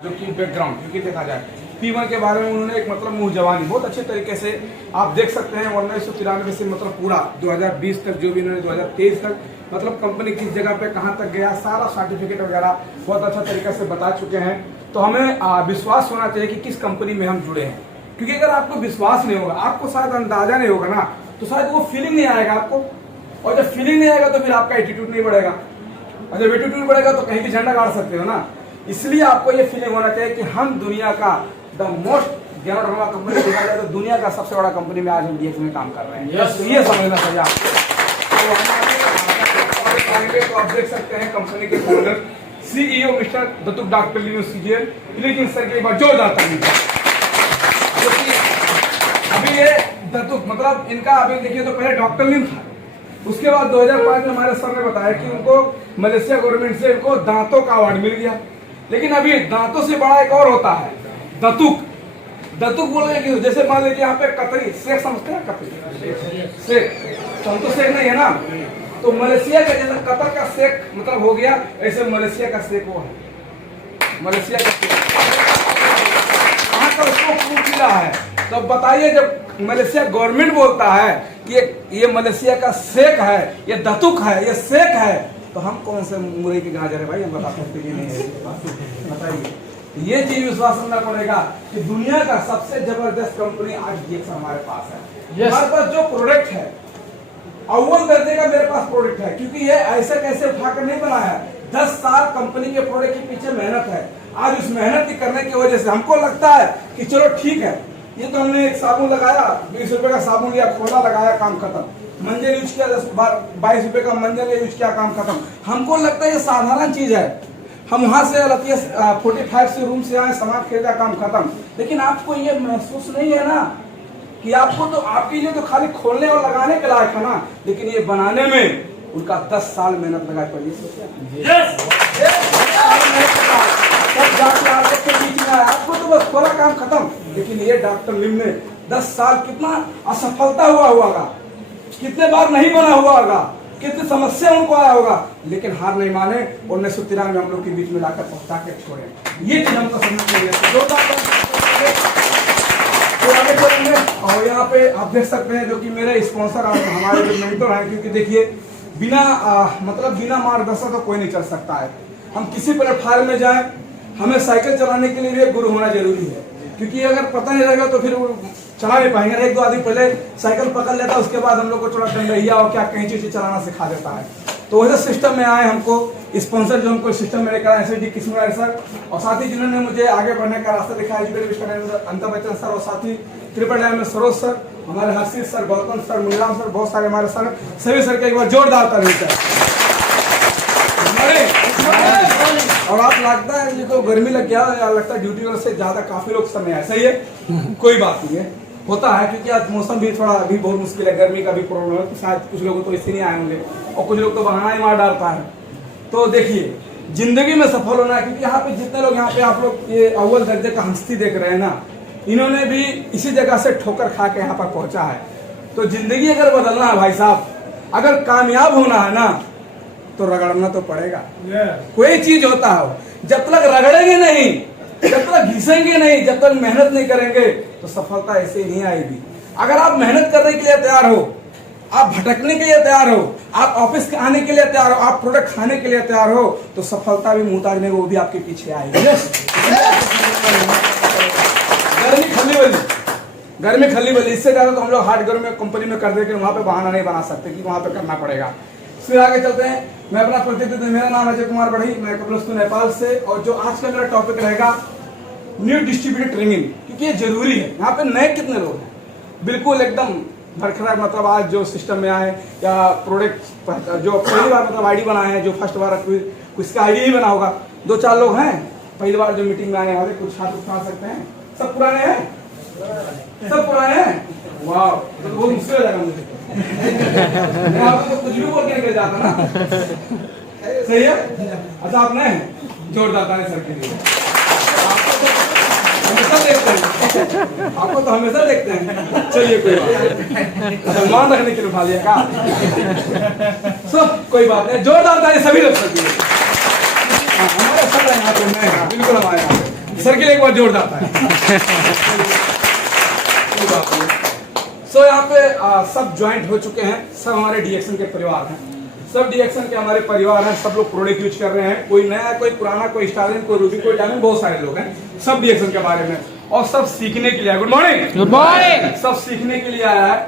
जो कि बैकग्राउंड क्योंकि देखा जाए P1 के बारे में उन्होंने एक मतलब मुंह जवानी बहुत अच्छे तरीके से आप देख सकते हैं 1993 से मतलब पूरा 2020 तक जो भी इन्होंने 2023 तक मतलब कंपनी किस जगह पे कहां तक गया सारा सर्टिफिकेट वगैरह बहुत अच्छा तरीके से बता चुके हैं। तो हमें विश्वास होना चाहिए कि किस कंपनी में हम जुड़े हैं, क्योंकि अगर आपको विश्वास नहीं होगा, आपको शायद अंदाजा नहीं होगा ना, तो शायद वो फीलिंग नहीं आएगा आपको, और जब फीलिंग नहीं आएगा तो फिर आपका एटीट्यूड नहीं बढ़ेगा, और जब एटीट्यूड बढ़ेगा तो कहीं भी झंडा गाड़ सकते हो ना। इसलिए आपको ये फीलिंग होना चाहिए कि हम दुनिया का द मोस्ट ज्ञानों कंपनी देखा जाए तो दुनिया का सबसे बड़ा कंपनी में आज हम DX में काम कर रहे हैं। तो ये समझना चाहिए आपको। तो आप देख सकते हैं कंपनी के फाउंडर CEO मिस्टर दत्तुक डॉक्टर लियो सीजीएल, लेकिन सर के एक बार जोरदार ताली। अभी ये दत्तुक मतलब इनका अभी देखिए तो पहले डॉक्टर लिम था, उसके बाद 2005 में हमारे सर ने बताया कि उनको मलेशिया गवर्नमेंट से उनको दांतों का अवार्ड मिल गया। लेकिन अभी दांतों से बड़ा एक और होता है दत्तुक। दत्तुक बोल रहे कि जैसे मान लीजिए यहाँ पे कतरी शेख समझते हैं, कतरी शेख तो हम तो शेख नहीं है ना, तो मलेशिया का जैसे कतर का शेख मतलब हो गया, ऐसे मलेशिया का शेख वो है, मलेशिया का शेख कहाँ का उसको प्रूफ मिला है। तो बताइए जब मलेशिया गवर्नमेंट बोलता है कि ये मलेशिया का शेख है, ये दत्तुक है, ये शेख है, तो हम कौन से मुरई के गाजर है भाई, हम बता सकते कि नहीं है, बताइए। ये चीज विश्वास करना पड़ेगा कि दुनिया का सबसे जबरदस्त कंपनी आज DX हमारे पास है। हमारे पास जो प्रोडक्ट है अव्वल दर्जे का मेरे पास प्रोडक्ट है, क्योंकि ये ऐसे कैसे उठाकर नहीं बनाया है, 10 साल कंपनी के प्रोडक्ट के पीछे मेहनत है। आज उस मेहनत करने की वजह से हमको लगता है कि चलो ठीक है, ये तो हमने एक साबुन लगाया, 20 रुपए का साबुन लिया, खोला लगाया, काम खत्म। मंजन यूज किया, 22 रुपए का मंजन यूज किया, काम खत्म। हमको लगता है ये साधारण चीज है, हम वहां से 45 से रूम से आए, सामान खरीदा, काम खत्म। लेकिन आपको ये महसूस नहीं है ना कि आपको तो आपके लिए तो खाली खोलने और लगाने के लायक है ना, लेकिन ये बनाने में उनका 10 साल मेहनत लगाई पड़ी। आपको तो बस थोड़ा काम खत्म, लेकिन ये डॉक्टर लिम ने 10 साल कितना असफलता हुआ होगा, कितने बार नहीं बना हुआ होगा, कितनी समस्या उनको आया होगा, लेकिन हार नहीं माने। 1993 में हम लोग के बीच में लाकर पहुंचा के छोड़े। ये चीज हमको समझ चाहिए। और यहाँ पे आप देख सकते हैं जो कि मेरे स्पॉन्सर हमारे जो मेंटर हैं, क्योंकि देखिए बिना बिना मार्गदर्शन तो कोई नहीं चल सकता है। हम किसी प्लेटफॉर्म में जाएं, हमें साइकिल चलाने के लिए भी गुरु होना जरूरी है, क्योंकि अगर पता नहीं रहेगा तो फिर चला नहीं पाएंगे। एक दो आदमी पहले साइकिल पकड़ लेता है, उसके बाद हम लोग को थोड़ा डंडैया और क्या कहीं चीजें चलाना सिखा देता है। तो वैसे सिस्टम में आए हमको स्पॉन्सर जो हमको सिस्टम में लेकर आए SSD किस्मराज सर, और साथ ही जिन्होंने मुझे आगे बढ़ने का रास्ता दिखाया अमिताभ बच्चन सर, और साथ ही ट्रिपल में सरोज सर, हमारे Harshit sir, Gautam sir, Muniram sir, बहुत सारे हमारे सर, सभी सर के एक बार जोरदार ताली है। और आप लगता है तो गर्मी लग गया या लगता है ड्यूटी से ज्यादा काफी लोग समय आए, सही है, कोई बात नहीं है, होता है, क्योंकि आज मौसम भी थोड़ा अभी बहुत मुश्किल है, गर्मी का भी प्रॉब्लम है, तो शायद कुछ लोग तो इससे नहीं आए होंगे, और कुछ लोग तो बहाना ही मार डालता है। तो देखिए जिंदगी में सफल होना है, क्योंकि यहाँ पे जितने लोग यहाँ पे आप लोग ये अव्वल दर्जे का हस्ती देख रहे हैं ना, इन्होंने भी इसी जगह से ठोकर खा के यहाँ पर पहुंचा है। तो जिंदगी अगर बदलना है भाई साहब, अगर कामयाब होना है ना, तो रगड़ना तो पड़ेगा। कोई चीज होता हो, जब तक रगड़ेंगे नहीं, जब तक घिसेंगे नहीं, जब तक मेहनत नहीं करेंगे, तो सफलता ऐसे ही नहीं आएगी। अगर आप मेहनत करने के लिए तैयार हो, आप भटकने के लिए तैयार हो, आप ऑफिस आने के लिए तैयार हो, आप प्रोडक्ट खाने के लिए तैयार हो, तो सफलता भी मुहताज नहीं, वो भी आपके पीछे आएगी। गर्मी खली बली, इससे ज्यादा तो हम लोग हार्ड गर्मी कंपनी में कर देंगे, वहां पे बहाना नहीं बना सकते कि वहां पे करना पड़ेगा। फिर आगे चलते हैं। मैं अपना परिचय, मेरा नाम अजय कुमार बढ़ी, मैं कपिलवस्तु नेपाल से, और जो आज का मेरा टॉपिक रहेगा न्यू डिस्ट्रीब्यूटर ट्रेनिंग, क्योंकि ये जरूरी है। यहाँ पे नए कितने लोग हैं, बिल्कुल एकदम भरखरा, मतलब आज जो सिस्टम में आए या प्रोडक्ट जो पहली बार मतलब ID बनाए हैं, जो फर्स्ट बार कुछ का ID ही बना होगा, 2-4 लोग हैं पहली बार जो मीटिंग में आए वाले, कुछ हाथ उठा सकते हैं। सब पुराने हैं, सब पुराने हैं, वाह, तो बहुत मुश्किल हो जाएगा मुझे। मैं आपको कुछ भी बोल के निकल जाता ना, सही है। अच्छा आपने जोरदार ताली सर के लिए, हमेशा देखते हैं, आपको तो हमेशा देखते हैं। चलिए कोई बात, मान रखने के लिए उठा लिया का, सब कोई बात नहीं, जोरदार ताली सभी लोग सकती है। हमारे सब यहाँ पे बिल्कुल हमारे यहाँ पे सर्किल एक बार जोड़ जाता है। सो यहाँ पे सब ज्वाइंट हो चुके हैं, सब हमारे डीएक्सन के परिवार हैं, सब डीएक्सन के हमारे परिवार हैं, सब लोग प्रोडक्ट यूज कर रहे हैं, कोई नया, कोई पुराना, कोई स्टालिन, कोई रूबी, कोई डायमंड, बहुत सारे लोग हैं, सब डीएक्सन के बारे में, और सब सीखने के लिए। Good morning, good morning. सब सीखने के लिए आया है।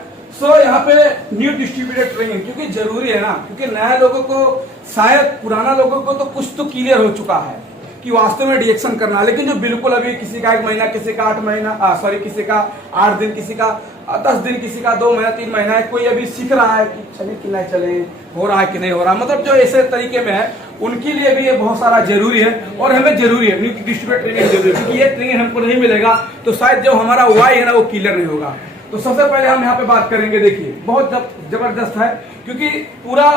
सो यहाँ पे न्यू डिस्ट्रीब्यूटर ट्रेनिंग, क्योंकि जरूरी है ना, क्योंकि नए लोगों को, शायद पुराना लोगों को तो कुछ तो क्लियर हो चुका है कि वास्तव में डीएक्शन करना, लेकिन जो बिल्कुल अभी किसी का 1 महीना, किसी का 8 महीना, किसी का 8 दिन, किसी का 10 दिन, किसी का 2 महीना, 3 महीना है, कोई अभी सीख रहा है कि चले कि नहीं चले, हो रहा है कि नहीं हो रहा, मतलब जो ऐसे तरीके में है उनके लिए भी ये बहुत सारा जरूरी है, और हमें जरूरी है न्यू डिस्ट्रीब्यूटर ट्रेनिंग जरूरी है, क्योंकि ये ट्रेनिंग हमको नहीं मिलेगा तो शायद जो हमारा वाई है ना वो क्लियर नहीं होगा। तो सबसे पहले हम यहाँ पे बात करेंगे, देखिए बहुत जबरदस्त है, क्योंकि पूरा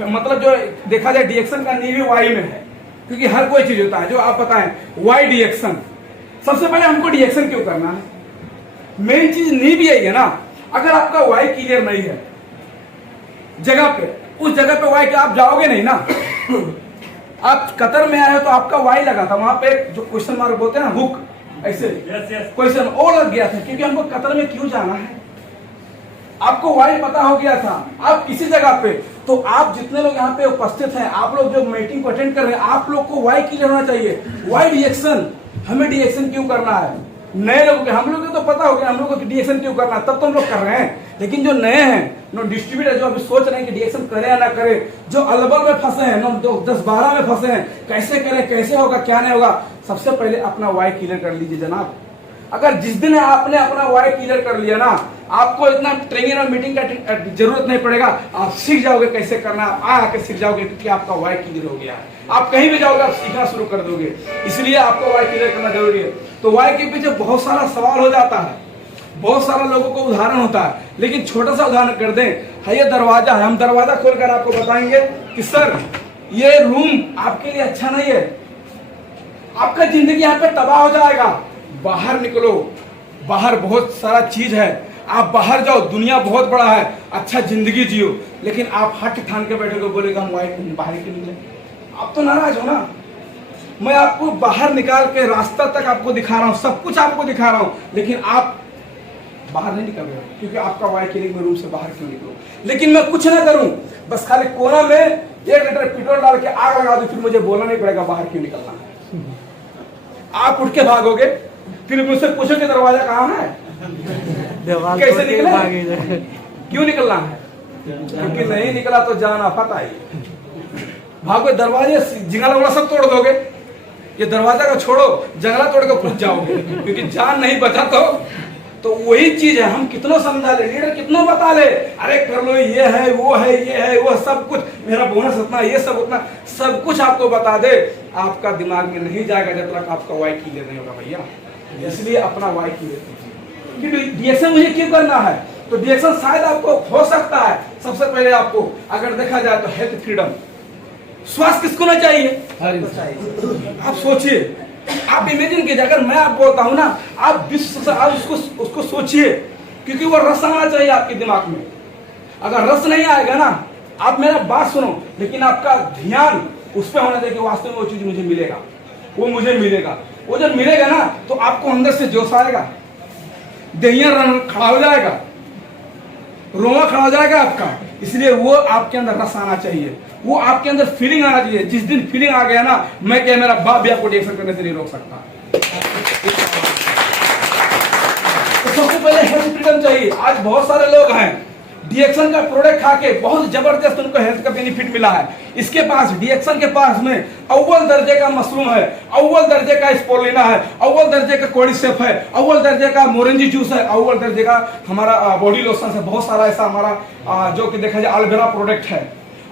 मतलब जो देखा जाए डीएक्शन का नींव वाई में है, क्योंकि हर कोई चीज होता है जो आप बताएं वाई डीएक्शन। सबसे पहले हमको डीएक्शन क्यों करना है, मेन चीज नींव यही है ना। अगर आपका वाई क्लियर नहीं है जगह पे, उस जगह पे वाई के आप जाओगे नहीं ना। आप कतर में आए हो तो आपका वाई लगा था वहां पे, जो क्वेश्चन मार्क बोलते हैं ना, हुक, ऐसे क्वेश्चन वो लग गया था, क्योंकि हमको कतर में क्यों जाना है, आपको वाई पता हो गया था। आप किसी जगह पे, तो आप जितने लोग यहाँ पे उपस्थित हैं, आप लोग जो मीटिंग को अटेंड कर रहे हैं, आप लोग को वाई क्लियर होना चाहिए। वाई डीएक्शन, हमें डीएक्शन क्यों करना है। नए लोगों के, हम लोग को तो पता हो गया हम लोग को डीएक्शन क्यों करना, तब तो हम लोग कर रहे हैं, लेकिन जो नए हैं, नो डिस्ट्रीब्यूटर, जो अभी सोच रहे हैं कि डीएक्शन करे या ना करे, जो अलबल में फंसे हैं, नो 10-12 में फंसे हैं, कैसे करें, कैसे होगा, क्या नहीं होगा, सबसे पहले अपना वाई क्लियर कर लीजिए जनाब। अगर जिस दिन आपने अपना वाई क्लियर कर लिया ना, आपको इतना ट्रेनिंग और मीटिंग का जरूरत नहीं पड़ेगा, आप सीख जाओगे कैसे करना, आके सीख जाओगे, क्योंकि आपका वाई क्लियर हो गया है। आप कहीं भी जाओगे आप सीखना शुरू कर दोगे, इसलिए आपको वाई क्लियर करना जरूरी है। तो वाई के पीछे बहुत सारा सवाल हो जाता है, बहुत सारा लोगों को उदाहरण होता है, लेकिन छोटा सा उदाहरण कर दें, है ये दरवाजा है, हम दरवाजा खोलकर आपको बताएंगे कि सर ये रूम आपके लिए अच्छा नहीं है, आपका जिंदगी यहाँ पे तबाह हो जाएगा, बाहर निकलो, बाहर बहुत सारा चीज है, आप बाहर जाओ, दुनिया बहुत बड़ा है, अच्छा जिंदगी जियो। लेकिन आप हट ठान के बैठे बोलेगा हम बाहर क्यों निकले, आप तो नाराज हो ना। मैं आपको बाहर निकाल के रास्ता तक आपको दिखा रहा हूँ, सब कुछ आपको दिखा रहा हूँ, लेकिन आप बाहर नहीं निकल रहे, क्योंकि आपका वाई क्लियर में रूम से बाहर क्यों निकलो। लेकिन मैं कुछ ना करूं, बस खाली कोना में 1 लीटर पेट्रोल डाल के आग लगा दूं, फिर मुझे बोलना नहीं पड़ेगा बाहर क्यों निकलना है। आप उठ के भागोगे, फिर मुझसे पूछोगे दरवाजा कहाँ है, कैसे निकले, क्यों निकलना है, क्योंकि नहीं निकला तो जाना पता ही। भागो, दरवाजे जिंगला वाला सब तोड़ दोगे, ये दरवाजा का छोड़ो, जंगला तोड़ के घुस जाओगे, क्योंकि जान नहीं बचा तो वही चीज है। हम कितना समझा ले, लीडर कितना बता ले, अरे कर लो, ये है, वो है, ये है, वो सब कुछ, मेरा बोनस इतना, ये सब उतना, सब कुछ आपको बता दे, आपका दिमाग में नहीं जाएगा जब तक आपका वाई क्लियर नहीं होगा भैया। इसलिए अपना वाई क्लियर कीजिए कि डीएक्शन मुझे क्यों करना है। तो डीएक्शन शायद आपको हो सकता है, सबसे पहले आपको अगर देखा जाए तो हेल्थ फ्रीडम, स्वास्थ्य किसको ना चाहिए, आप सोचिए, आप इमेजिन कीजिए, अगर मैं आप बोलता हूं ना, आप उसको सोचिए, क्योंकि वो रस आना चाहिए आपके दिमाग में। अगर रस नहीं आएगा ना, आप मेरा बात सुनो, लेकिन आपका ध्यान उस पर होना चाहिए कि वास्तव में वो चीज मुझे मिलेगा, वो मुझे मिलेगा। वो जब मिलेगा ना तो आपको अंदर से जोश आएगा, दहिया खड़ा हो जाएगा, रोमा खड़ा हो जाएगा आपका। इसलिए वो आपके अंदर रस आना चाहिए, वो आपके अंदर फीलिंग आना चाहिए। जिस दिन फीलिंग आ गया ना, मैं क्या, मेरा बाप भी आपको डीएक्शन करने से नहीं रोक सकता। तो सबसे पहले हेल्थ फ्रीडम चाहिए। आज बहुत सारे लोग हैं डीएक्शन का प्रोडक्ट खा के बहुत जबरदस्त उनको हेल्थ का बेनिफिट मिला है। इसके पास, डीएक्शन के पास में अव्वल दर्जे का मशरूम है, अव्वल दर्जे का स्पोलिना है, अव्वल दर्जे का कोर्डिसेप है, अव्वल दर्जे का मोरेंजी जूस है, अव्वल दर्जे का हमारा बॉडी लोशन है, बहुत सारा ऐसा हमारा जो कि देखा जाए एलोवेरा प्रोडक्ट है,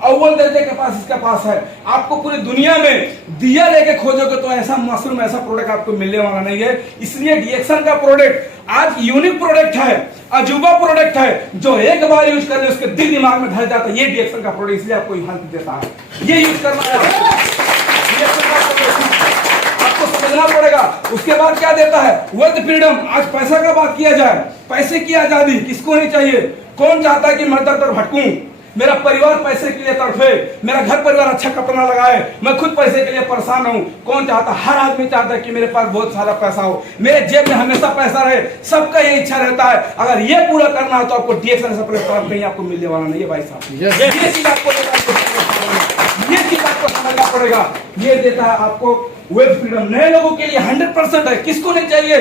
अव्वल दर्जे के पास इसके पास है। आपको पूरी दुनिया में दिया लेके खोजोगे तो ऐसा मशरूम, ऐसा प्रोडक्ट आपको मिलने वाला नहीं है। इसलिए डीएक्शन का प्रोडक्ट आज यूनिक प्रोडक्ट है, अजूबा प्रोडक्ट है, जो एक बार यूज कर ले उसके दिल दिमाग में धर जाता है। ये डीएक्शन का प्रोडक्ट, इसलिए आपको हेल्थ देता है, ये यूज करना है आपको समझना पड़ेगा। उसके बाद क्या देता है, वेल्थ फ्रीडम। आज पैसा का बात किया जाए, पैसे की आजादी किसको नहीं चाहिए, कौन चाहता है कि मैं दर दर भटकूं, मेरा परिवार पैसे के लिए तड़फे, मेरा घर परिवार अच्छा कपड़ा ना लगाए, मैं खुद पैसे के लिए परेशान हूँ। कौन चाहता? हर आदमी चाहता है कि मेरे पास बहुत सारा पैसा हो, मेरे जेब में हमेशा पैसा रहे। सबका ये इच्छा रहता है। अगर ये पूरा करना हो तो आपको डीएक्शन से तरफ कहीं आपको मिलने वाला नहीं है भाई साहब। ये चीज आपको समझना पड़ेगा। ये देता है आपको वेब फ्रीडम। नए लोगों के लिए 100% है। किसको नहीं चाहिए?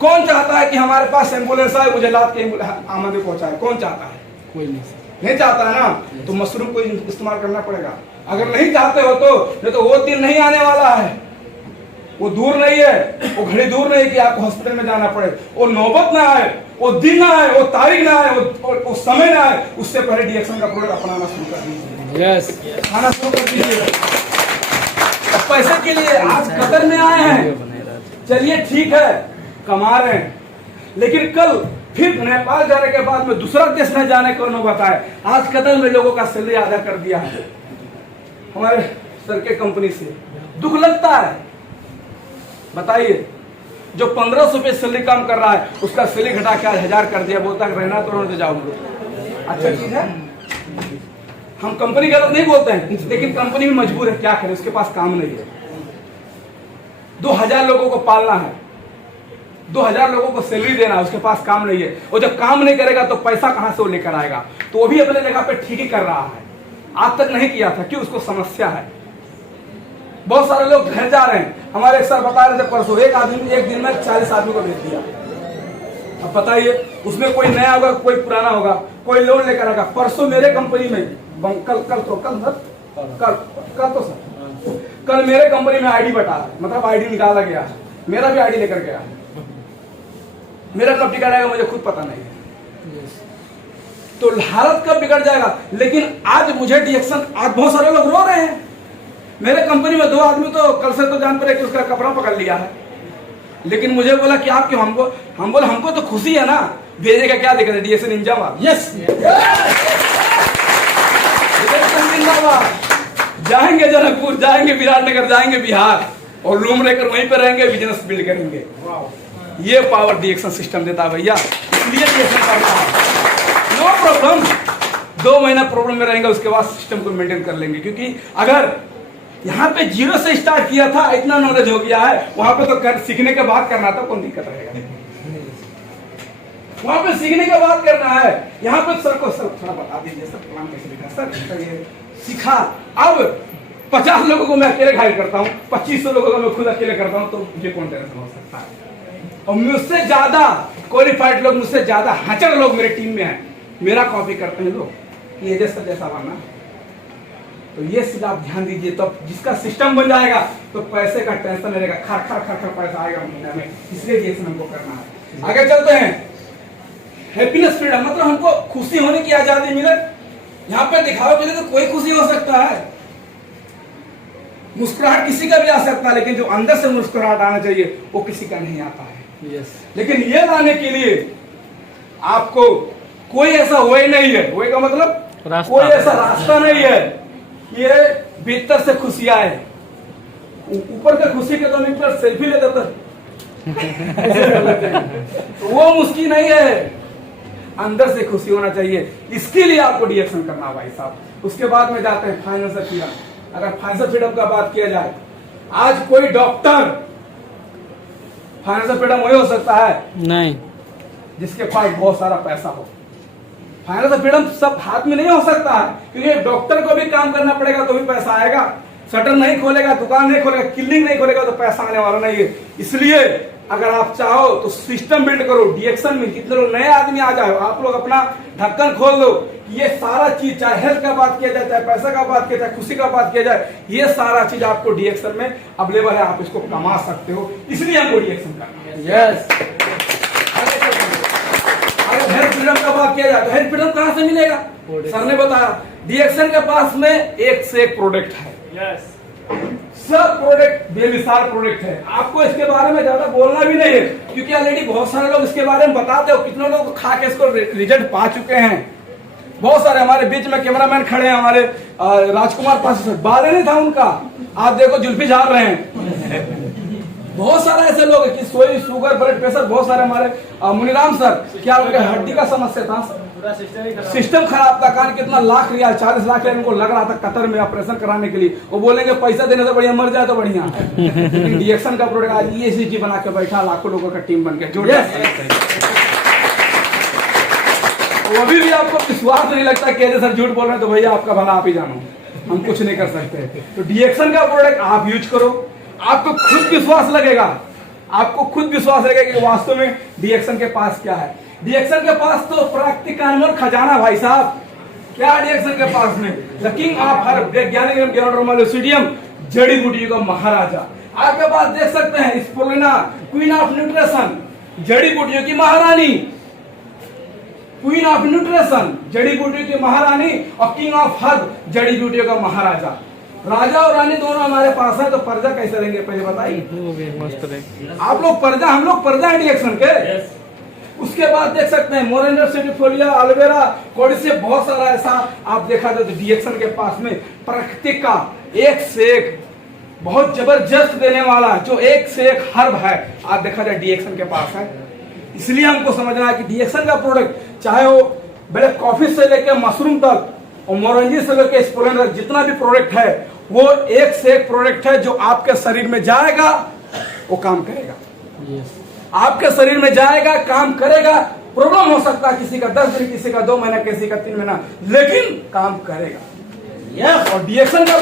कौन चाहता है कि हमारे पास एम्बुलेंस आए, मुझे लाद के आमदनी पहुंचाए? कौन चाहता है? कोई नहीं चाहता है ना। तो मशरूम को इस्तेमाल करना पड़ेगा। अगर नहीं चाहते हो तो वो दिन नहीं आने वाला है। वो दूर नहीं है, वो घड़ी दूर नहीं कि आपको हॉस्पिटल में जाना पड़े। वो नौबत ना आए, वो दिन ना आए, वो तारीख ना आए, वो समय ना आए। उससे पहले डीएक्शन का प्रोडक्ट अपनाना शुरू कर दीजिए, खाना शुरू कर दीजिए। पैसे के लिए आज कतर में आए हैं, चलिए ठीक है, कमा रहे हैं, लेकिन कल फिर नेपाल जाने के बाद में दूसरा देश में जाने को नौबत आए। आज कतर में लोगों का सैलरी आधा कर दिया है हमारे सर के कंपनी से। दुख लगता है। बताइए, जो 1500 रुपये सैलरी काम कर रहा है, उसका सैलरी घटा के 1000 कर दिया। बोलता है रहना तो रहने दे, जाओ। अच्छा चीज है। हम कंपनी गलत नहीं बोलते हैं, लेकिन कंपनी में मजबूर है, क्या करे, उसके पास काम नहीं है। 2000 लोगों को पालना है, 2000 लोगों को सैलरी देना है, उसके पास काम नहीं है। और जब काम नहीं करेगा तो पैसा कहां से वो लेकर आएगा? तो वो भी अपने जगह पे ठीक ही कर रहा है। आज तक नहीं किया था, क्यों? उसको समस्या है। बहुत सारे लोग घर जा रहे हैं। हमारे सर बता रहे थे परसों, एक आदमी एक दिन में 40 आदमी को भेज दिया। अब बताइए, उसमें कोई नया होगा, कोई पुराना होगा, कोई लोन लेकर आएगा। परसों मेरे कंपनी में कल मेरे कंपनी में आईडी बटा, मतलब आईडी निकाला गया। मेरा भी आईडी लेकर गया। मेरा कब बिगड़ जाएगा मुझे खुद पता नहीं है। तो हालत कब बिगड़ जाएगा? लेकिन आज मुझे डीएक्शन, आज बहुत सारे लोग रो रहे हैं। मेरे कंपनी में 2 आदमी तो कल से तो जान पड़े कि उसका कपड़ा पकड़ लिया है। लेकिन मुझे बोला कि आप क्यों? हम बोले हमको तो खुशी है ना, भेजेगा क्या दिक्कत है? डीएक्शन इंजाबाद। यस, जाएंगे जनकपुर, जाएंगे विराटनगर, जाएंगे बिहार, और रूम लेकर वहीं पर रहेंगे, बिजनेस बिल्ड करेंगे। ये पावर डीएक्शन सिस्टम देता है भैया, इसलिए डीएक्शन करना है। नो प्रॉब्लम, 2 महीना प्रॉब्लम में रहेंगे, उसके बाद सिस्टम को मेंटेन कर लेंगे। क्योंकि अगर यहाँ पे 0 से स्टार्ट किया था, इतना नॉलेज हो गया है, वहां पे तो सीखने के बाद करना था, कौन दिक्कत रहेगा? वहां पे सीखने के बाद करना है। यहाँ पे सर को सर थोड़ा बता दीजिए, सर प्लान कैसे लिखा, सर ये सीखा। अब 50 लोगों को मैं अकेले घायल करता हूँ, 2500 लोगों को मैं खुद अकेले करता हूँ, तो मुझे कौन टेंशन हो सकता है? और मुझसे ज्यादा क्वालिफाइड लोग, मुझसे ज्यादा हाचड़ लोग मेरे टीम में हैं। मेरा कॉपी करते हैं लोग कि ये जैसा जैसा बनना। तो ये सीधा आप ध्यान दीजिए, तो जिसका सिस्टम बन जाएगा तो पैसे का टेंशन नहीं रहेगा। खर खर खर खर पैसा आएगा महीना में। इसलिए ये हमको करना है। आगे चलते हैं। हैप्पीनेस फ्रीडम मतलब हमको खुशी होने की आजादी मिले। यहाँ पे दिखावे के लिए तो कोई खुशी हो सकता है, मुस्कुराहट किसी का भी आ सकता है, लेकिन जो अंदर से मुस्कुराहट आना चाहिए वो किसी का नहीं आता है। लेकिन ये लाने के लिए आपको कोई ऐसा वे नहीं है, वे का मतलब कोई ऐसा रास्ता नहीं है। ये भीतर से खुशी आए, ऊपर के खुशी के तो मित्र सेल्फी लेते थे तो वो मुश्किल नहीं है, अंदर से खुशी होना चाहिए। इसके लिए आपको डीएक्शन करना भाई साहब। उसके बाद में जाते हैं फाइनेंशियल फ्रीडम। अगर फाइनेंशियल फ्रीडम का बात किया जाए, आज कोई डॉक्टर फाइनेंशियल फ्रीडम वही हो सकता है नहीं जिसके पास बहुत सारा पैसा हो। फाइनेंशियल फ्रीडम सब हाथ में नहीं हो सकता है, क्योंकि डॉक्टर को भी काम करना पड़ेगा तो भी पैसा आएगा। शटर नहीं खोलेगा, दुकान नहीं खोलेगा, क्लिनिक नहीं खोलेगा तो पैसा आने वाला नहीं है। इसलिए अगर आप चाहो तो सिस्टम बिल्ड करो। डीएक्शन में कितने लोग नए आदमी आ जाओ, आप लोग अपना ढक्कन खोल दो। ये सारा चीज, चाहे हेल्थ का बात किया जाए, चाहे पैसा का बात किया जाए, खुशी का बात किया जाए, ये सारा चीज आपको डीएक्शन में अवेलेबल है। आप इसको कमा सकते हो, इसलिए हमको डीएक्शन करना है। यस, हेल्थ फ्रीडम का बात किया जाए तो हेल्थ फ्रीडम कहां से मिलेगा? सर ने बताया, डीएक्शन के पास में एक से एक प्रोडक्ट है। यस, सब प्रोडक्ट बेमिसाल प्रोडक्ट है। आपको इसके बारे में ज्यादा बोलना भी नहीं है, क्योंकि ऑलरेडी बहुत सारे लोग इसके बारे में बताते हो। कितने लोग खा के इसको रिजल्ट पा चुके हैं। बहुत सारे हमारे बीच में कैमरामैन खड़े हैं, हमारे राजकुमार पास बाल नहीं था उनका, आप देखो जुल्फी झाड़ रहे हैं। बहुत सारे ऐसे लोग कि सोई शुगर ब्लड प्रेशर, बहुत सारे हमारे मुनीराम सर, क्या उनके हड्डी का समस्या था? सिस्टम खराब था। कारण कितना लाख रियाल 40 लाख रियाल उनको लग रहा था कतर में ऑपरेशन कराने के लिए। वो बोलेंगे पैसा देने से बढ़िया मर जाए तो बढ़िया। लेकिन डीएक्शन का प्रोडक्ट आज ECG बना के बैठा, लाखों लोगों का टीम बन के जुड़ गया। वो अभी भी आपको विश्वास नहीं लगता कि सर झूठ बोल रहे हैं, तो भैया आपका भला आप ही जानो, हम कुछ नहीं कर सकते। तो डीएक्शन का प्रोडक्ट आप यूज करो, आपको खुद विश्वास लगेगा, आपको खुद विश्वास लगेगा कि वास्तव में डीएक्शन के पास क्या है। डीएक्शन के पास तो प्राकृतिक अनमोल खजाना भाई साहब। क्या डीएक्शन के पास में द किंग ऑफ हर्ब, वैज्ञानिक गेनोड्रोमाइसिडियम, जड़ी बूटियों का महाराजा। आपके पास देख सकते हैं स्पोलेना, क्वीन ऑफ न्यूट्रिशन, जड़ी बूटियों की महारानी, क्वीन ऑफ न्यूट्रिशन, जड़ी बूटियों की महारानी, और किंग ऑफ हर्ब, जड़ी बूटियों का महाराजा। राजा और रानी दोनों हमारे पास है, तो प्रजा कैसे देंगे पहले बताइए। आप लोग प्रजा, हम लोग प्रजा है डीएक्शन के। उसके बाद देख सकते हैं मोरिंडा सेटिफोलिया, एलोवेरा, कोडिसिया, बहुत सारा ऐसा आप देखा जाए तो डीएक्शन के पास में प्राकृतिक का एक से एक बहुत जबरदस्त देने वाला जो एक से एक हर्ब है, आप देखा जाए डीएक्शन के पास है। इसलिए हमको समझना है कि डीएक्शन का प्रोडक्ट चाहे वो ब्लैक कॉफी से लेकर मशरूम तक और मोरंजी से लेकर स्पोलेन तक जितना भी प्रोडक्ट है वो एक से एक प्रोडक्ट है जो आपके शरीर में जाएगा वो काम करेगा। आपके शरीर में जाएगा, काम करेगा। प्रॉब्लम हो सकता है किसी का 10 दिन, किसी का 2 महीना, किसी का 3 महीना, लेकिन काम करेगा। और डीएक्शन का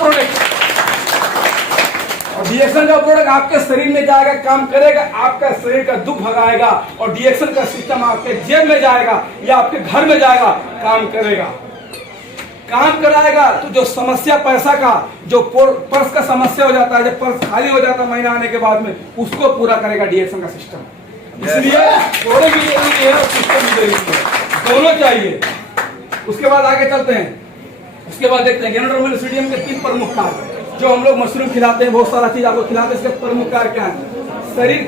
प्रोडक्ट आपके शरीर में जाएगा, काम करेगा, आपका शरीर का दुख भगाएगा। और डीएक्शन का सिस्टम आपके जेब में जाएगा या आपके घर में जाएगा, काम करेगा, काम कराएगा। तो जो समस्या पैसा का, जो पर्स का समस्या हो जाता है, जब पर्स खाली हो जाता है महीना आने के बाद में, उसको पूरा करेगा डीएक्शन का सिस्टम। इसलिए प्रोडक्ट भी जरूरी है और सिस्टम भी जरूरी है, दोनों चाहिए। उसके बाद आगे चलते हैं। उसके बाद देखते हैं गेनोड्रोमाइसिडियम के 3 प्रमुख कार्य जो हम लोग मशरूम खिलाते हैं, बहुत सारा चीज आपको खिलाते हैं। इसके प्रमुख कार्य क्या है? शरीर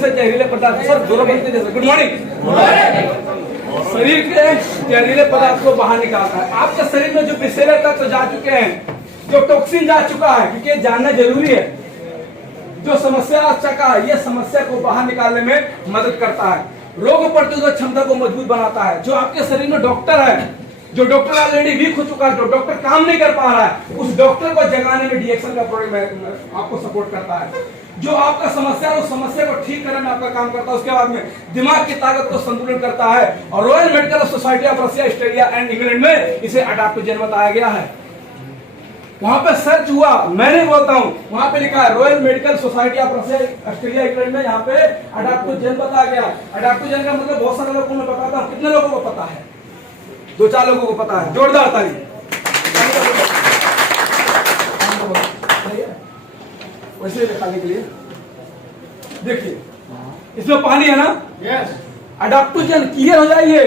से जहरीले पदार्थ, सर जोर बनते जैसे, गुड मॉर्निंग। शरीर के जहरीले पदार्थ को बाहर निकालता है। आपके शरीर में जो विषैले तत्व जा चुके हैं, जो टॉक्सिन जा चुका है, क्योंकि जानना जरूरी है, जो समस्या आ चुका है, ये समस्या को बाहर निकालने में मदद करता है। रोग प्रतिरोधक क्षमता को मजबूत बनाता है। जो आपके शरीर में डॉक्टर है, जो डॉक्टर ऑलरेडी वीक हो चुका है, जो डॉक्टर काम नहीं कर पा रहा है, उस डॉक्टर को जगाने में डीएक्शन का प्रोडक्ट आपको सपोर्ट करता है। जो आपका समस्या है, उस समस्या को ठीक करने में आपका काम करता है। उसके बाद में दिमाग की ताकत को संतुलित करता है। और royal medical society of Russia, Australia and England में इसे अडैप्टोजेन बताया गया है। वहां पे सर्च हुआ, मैं नहीं बोलता हूं, वहां पे लिखा है royal medical society of Russia, Australia, England में यहाँ पे अडैप्टोजेन बताया गया। अडैप्टोजेन का मतलब बहुत सारे लोगों को मैं बताता हूँ। कितने लोगों को पता है? 2-4 लोगों को पता है। जोरदार ताली। वैसे दिखाने के लिए देखिए, इसमें पानी है ना? यस। अडैप्टोजेन क्लियर हो जाइए।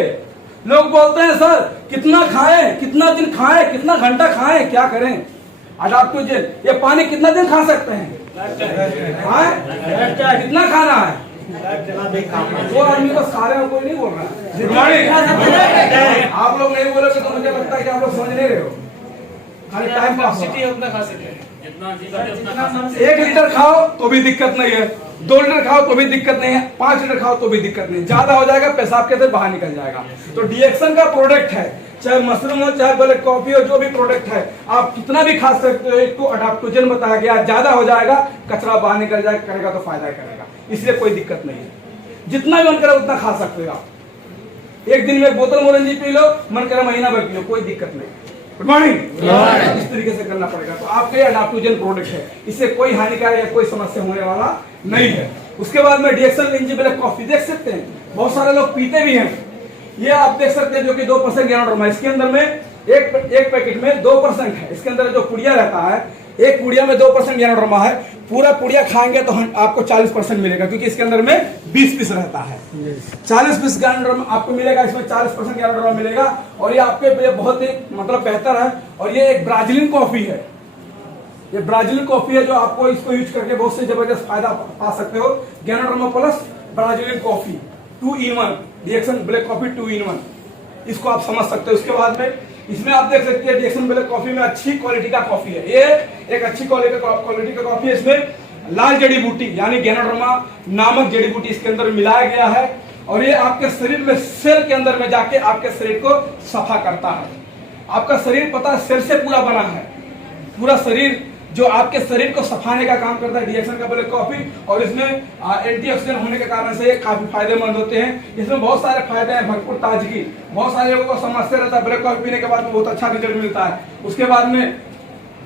लोग बोलते हैं सर कितना खाएं, कितना दिन खाएं, कितना घंटा खाएं, क्या करें? अडैप्टोजेन, ये पानी कितना दिन खा सकते हैं? कितना खाना है? वो आदमी बस खा रहे हो, कोई नहीं बोल रहा है। आप लोग नहीं बोलोगे तो मुझे लगता है कि आप लोग समझ नहीं रहे हो। खाली टाइम पास उतना खा सकते हैं। 1 लीटर खाओ तो भी दिक्कत नहीं है, 2 लीटर खाओ तो भी दिक्कत नहीं है, 5 लीटर खाओ तो भी दिक्कत नहीं। ज्यादा हो जाएगा पेशाब के अंदर बाहर निकल जाएगा। तो डीएक्शन का प्रोडक्ट है, चाहे मशरूम हो, चाहे ब्लैक कॉफी हो, जो भी प्रोडक्ट है आप कितना भी खा सकते हो। इसको अडैप्टोजेन बताया गया। ज्यादा हो जाएगा, कचरा बाहर निकल जाएगा, करेगा तो फायदा करेगा, इसलिए कोई दिक्कत नहीं है। जितना भी मन करे उतना खा सकते हो आप। एक दिन में 1 बोतल मोरंजी पी लो, मन करे महीना भर पी लो, कोई दिक्कत नहीं। Good morning. इस तरीके से करना पड़ेगा। तो आपके अडैप्टोजेन प्रोडक्ट है, इससे कोई हानिकारक या कोई समस्या होने वाला नहीं है। उसके बाद में डीएक्शन लिंजी ब्लैक कॉफी देख सकते हैं, बहुत सारे लोग पीते भी हैं। ये आप देख सकते हैं जो कि 2% गेनोड्रोमा, इसके अंदर में एक पैकेट में 2% है। इसके अंदर जो पुड़िया रहता है, एक पुड़िया में 2% गेनोड्रोमा है। पूरा पुड़िया खाएंगे तो आपको 40% मिलेगा, क्योंकि इसके अंदर में 20 पीस रहता है। 40 पीस गेनोड्रोमा आपको मिलेगा, इसमें 40% गेनोड्रोमा मिलेगा। और ये आपके लिए बहुत ही मतलब बेहतर है। और ये एक ब्राजीलियन कॉफी है, ये ब्राजीलियन कॉफी है जो आपको इसको यूज करके बहुत से जबरदस्त फायदा पा सकते हो। Ganoderma plus Brazilian coffee 2 in 1, डीएक्शन ब्लैक कॉफी 2 in 1, इसको आप समझ सकते हो। उसके बाद में इसमें आप देख सकते हैं डीएक्शन ब्लैक कॉफी में अच्छी क्वालिटी का कॉफी है। ये एक अच्छी क्वालिटी का कॉफी है। इसमें लाल जड़ी बूटी यानी गेनोड्रोमा नामक जड़ी बूटी इसके अंदर मिलाया गया है। और ये आपके शरीर में सेल के अंदर में जाके आपके शरीर को सफा करता है। आपका शरीर पता है सेल से पूरा बना है, पूरा शरीर जो आपके शरीर को सफाने का काम करता है डिएक्शन का ब्लैक कॉफी। और इसमें एंटीऑक्सीडेंट होने के कारण से ये काफी फायदेमंद होते हैं। इसमें बहुत सारे फायदे हैं, भरपूर ताजगी, बहुत सारे लोगों को समस्या रहता है, ब्लैक कॉफी पीने के बाद में बहुत अच्छा रिजल्ट मिलता है। उसके बाद में